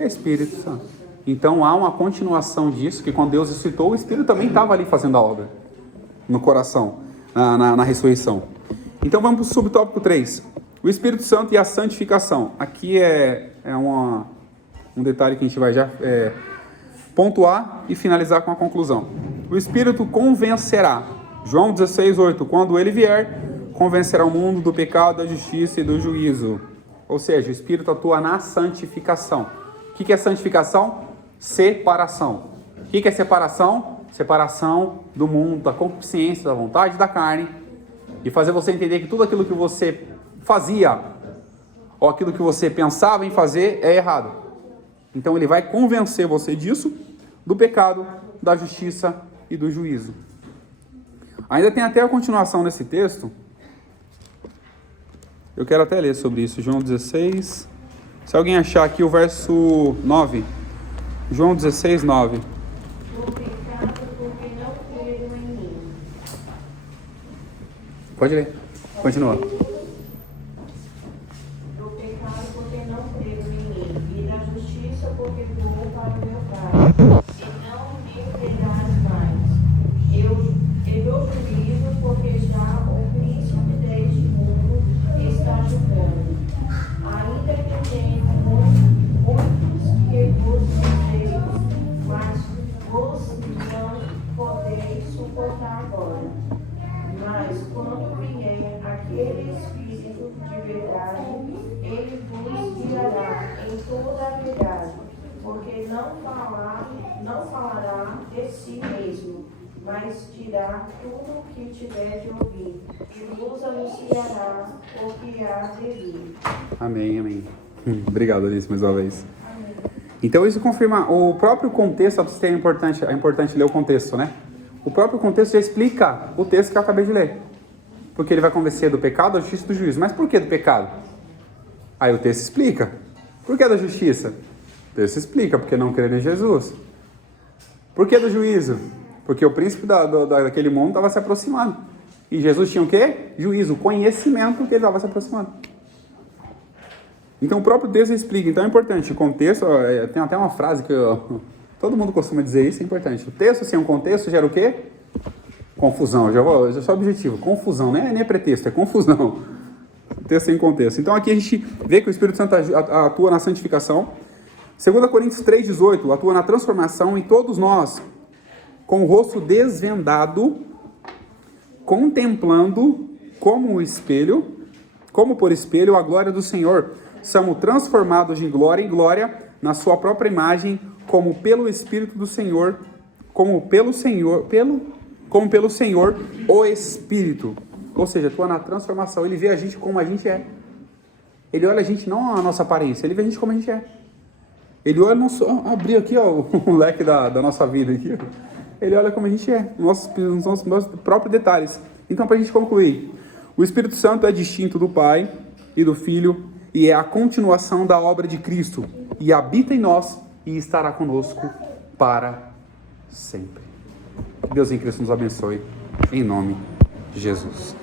Espírito Santo. Então há uma continuação disso, que quando Deus ressuscitou, o Espírito também estava ali fazendo a obra, no coração, na ressurreição. Então vamos para o subtópico 3, o Espírito Santo e a santificação. Aqui é um detalhe que a gente vai já pontuar e finalizar com a conclusão. O Espírito convencerá, João 16, 8, quando ele vier, convencerá o mundo do pecado, da justiça e do juízo. Ou seja, o Espírito atua na santificação. O que é santificação? Separação. O que é separação? Separação do mundo, da consciência, da vontade da carne, e fazer você entender que tudo aquilo que você fazia, ou aquilo que você pensava em fazer, é errado. Então ele vai convencer você disso, do pecado, da justiça e do juízo. Ainda tem até a continuação nesse texto. Eu quero até ler sobre isso, João 16. Se alguém achar aqui o verso 9. João 16, 9. Do pecado porque não creram em mim. Pode ler. Continua. Do pecado porque não creram em mim. E da justiça porque vou para o meu Pai. E não me verás mais. E do juízo porque já o príncipe deste mundo está julgando. Ainda que tenha muitos que vos odeiem, mas vos não podeis suportar agora. Mas quando vier aquele Espírito de verdade, ele vos guiará em toda a verdade, porque não falará de si mesmo, mas dirá tudo o que tiver de ouvir, e vos anunciará o que há de vir. Amém, amém. Obrigado, Alice, mais uma vez. Amém. Então isso confirma o próprio contexto. É importante ler o contexto, né? O próprio contexto já explica o texto que eu acabei de ler. Porque ele vai convencer do pecado, da justiça e do juízo. Mas por que do pecado? Aí o texto explica. Por que da justiça? O texto explica, porque não creram em Jesus. Por que do juízo? Porque o príncipe daquele mundo estava se aproximando. E Jesus tinha o quê? Juízo, conhecimento que ele estava se aproximando. Então o próprio texto explica. Então é importante. O contexto, tem até uma frase que todo mundo costuma dizer isso, é importante. O texto sem um contexto gera o quê? Confusão. Já só objetivo. Confusão, né? Nem é pretexto, é confusão. O texto sem contexto. Então aqui a gente vê que o Espírito Santo atua na santificação. 2 Coríntios 3,18 atua na transformação, e todos nós, com o rosto desvendado, contemplando como por espelho a glória do Senhor, somos transformados de glória em glória na sua própria imagem, como pelo Espírito do Senhor, como pelo Senhor o Espírito. Ou seja, atua na transformação. Ele vê a gente como a gente é. Ele olha a gente não a nossa aparência, ele vê a gente como a gente é. Ele olha abrir aqui o leque da nossa vida aqui. Ele olha como a gente é, nossos próprios detalhes. Então, para a gente concluir, o Espírito Santo é distinto do Pai e do Filho e é a continuação da obra de Cristo e habita em nós e estará conosco para sempre. Que Deus em Cristo nos abençoe, em nome de Jesus.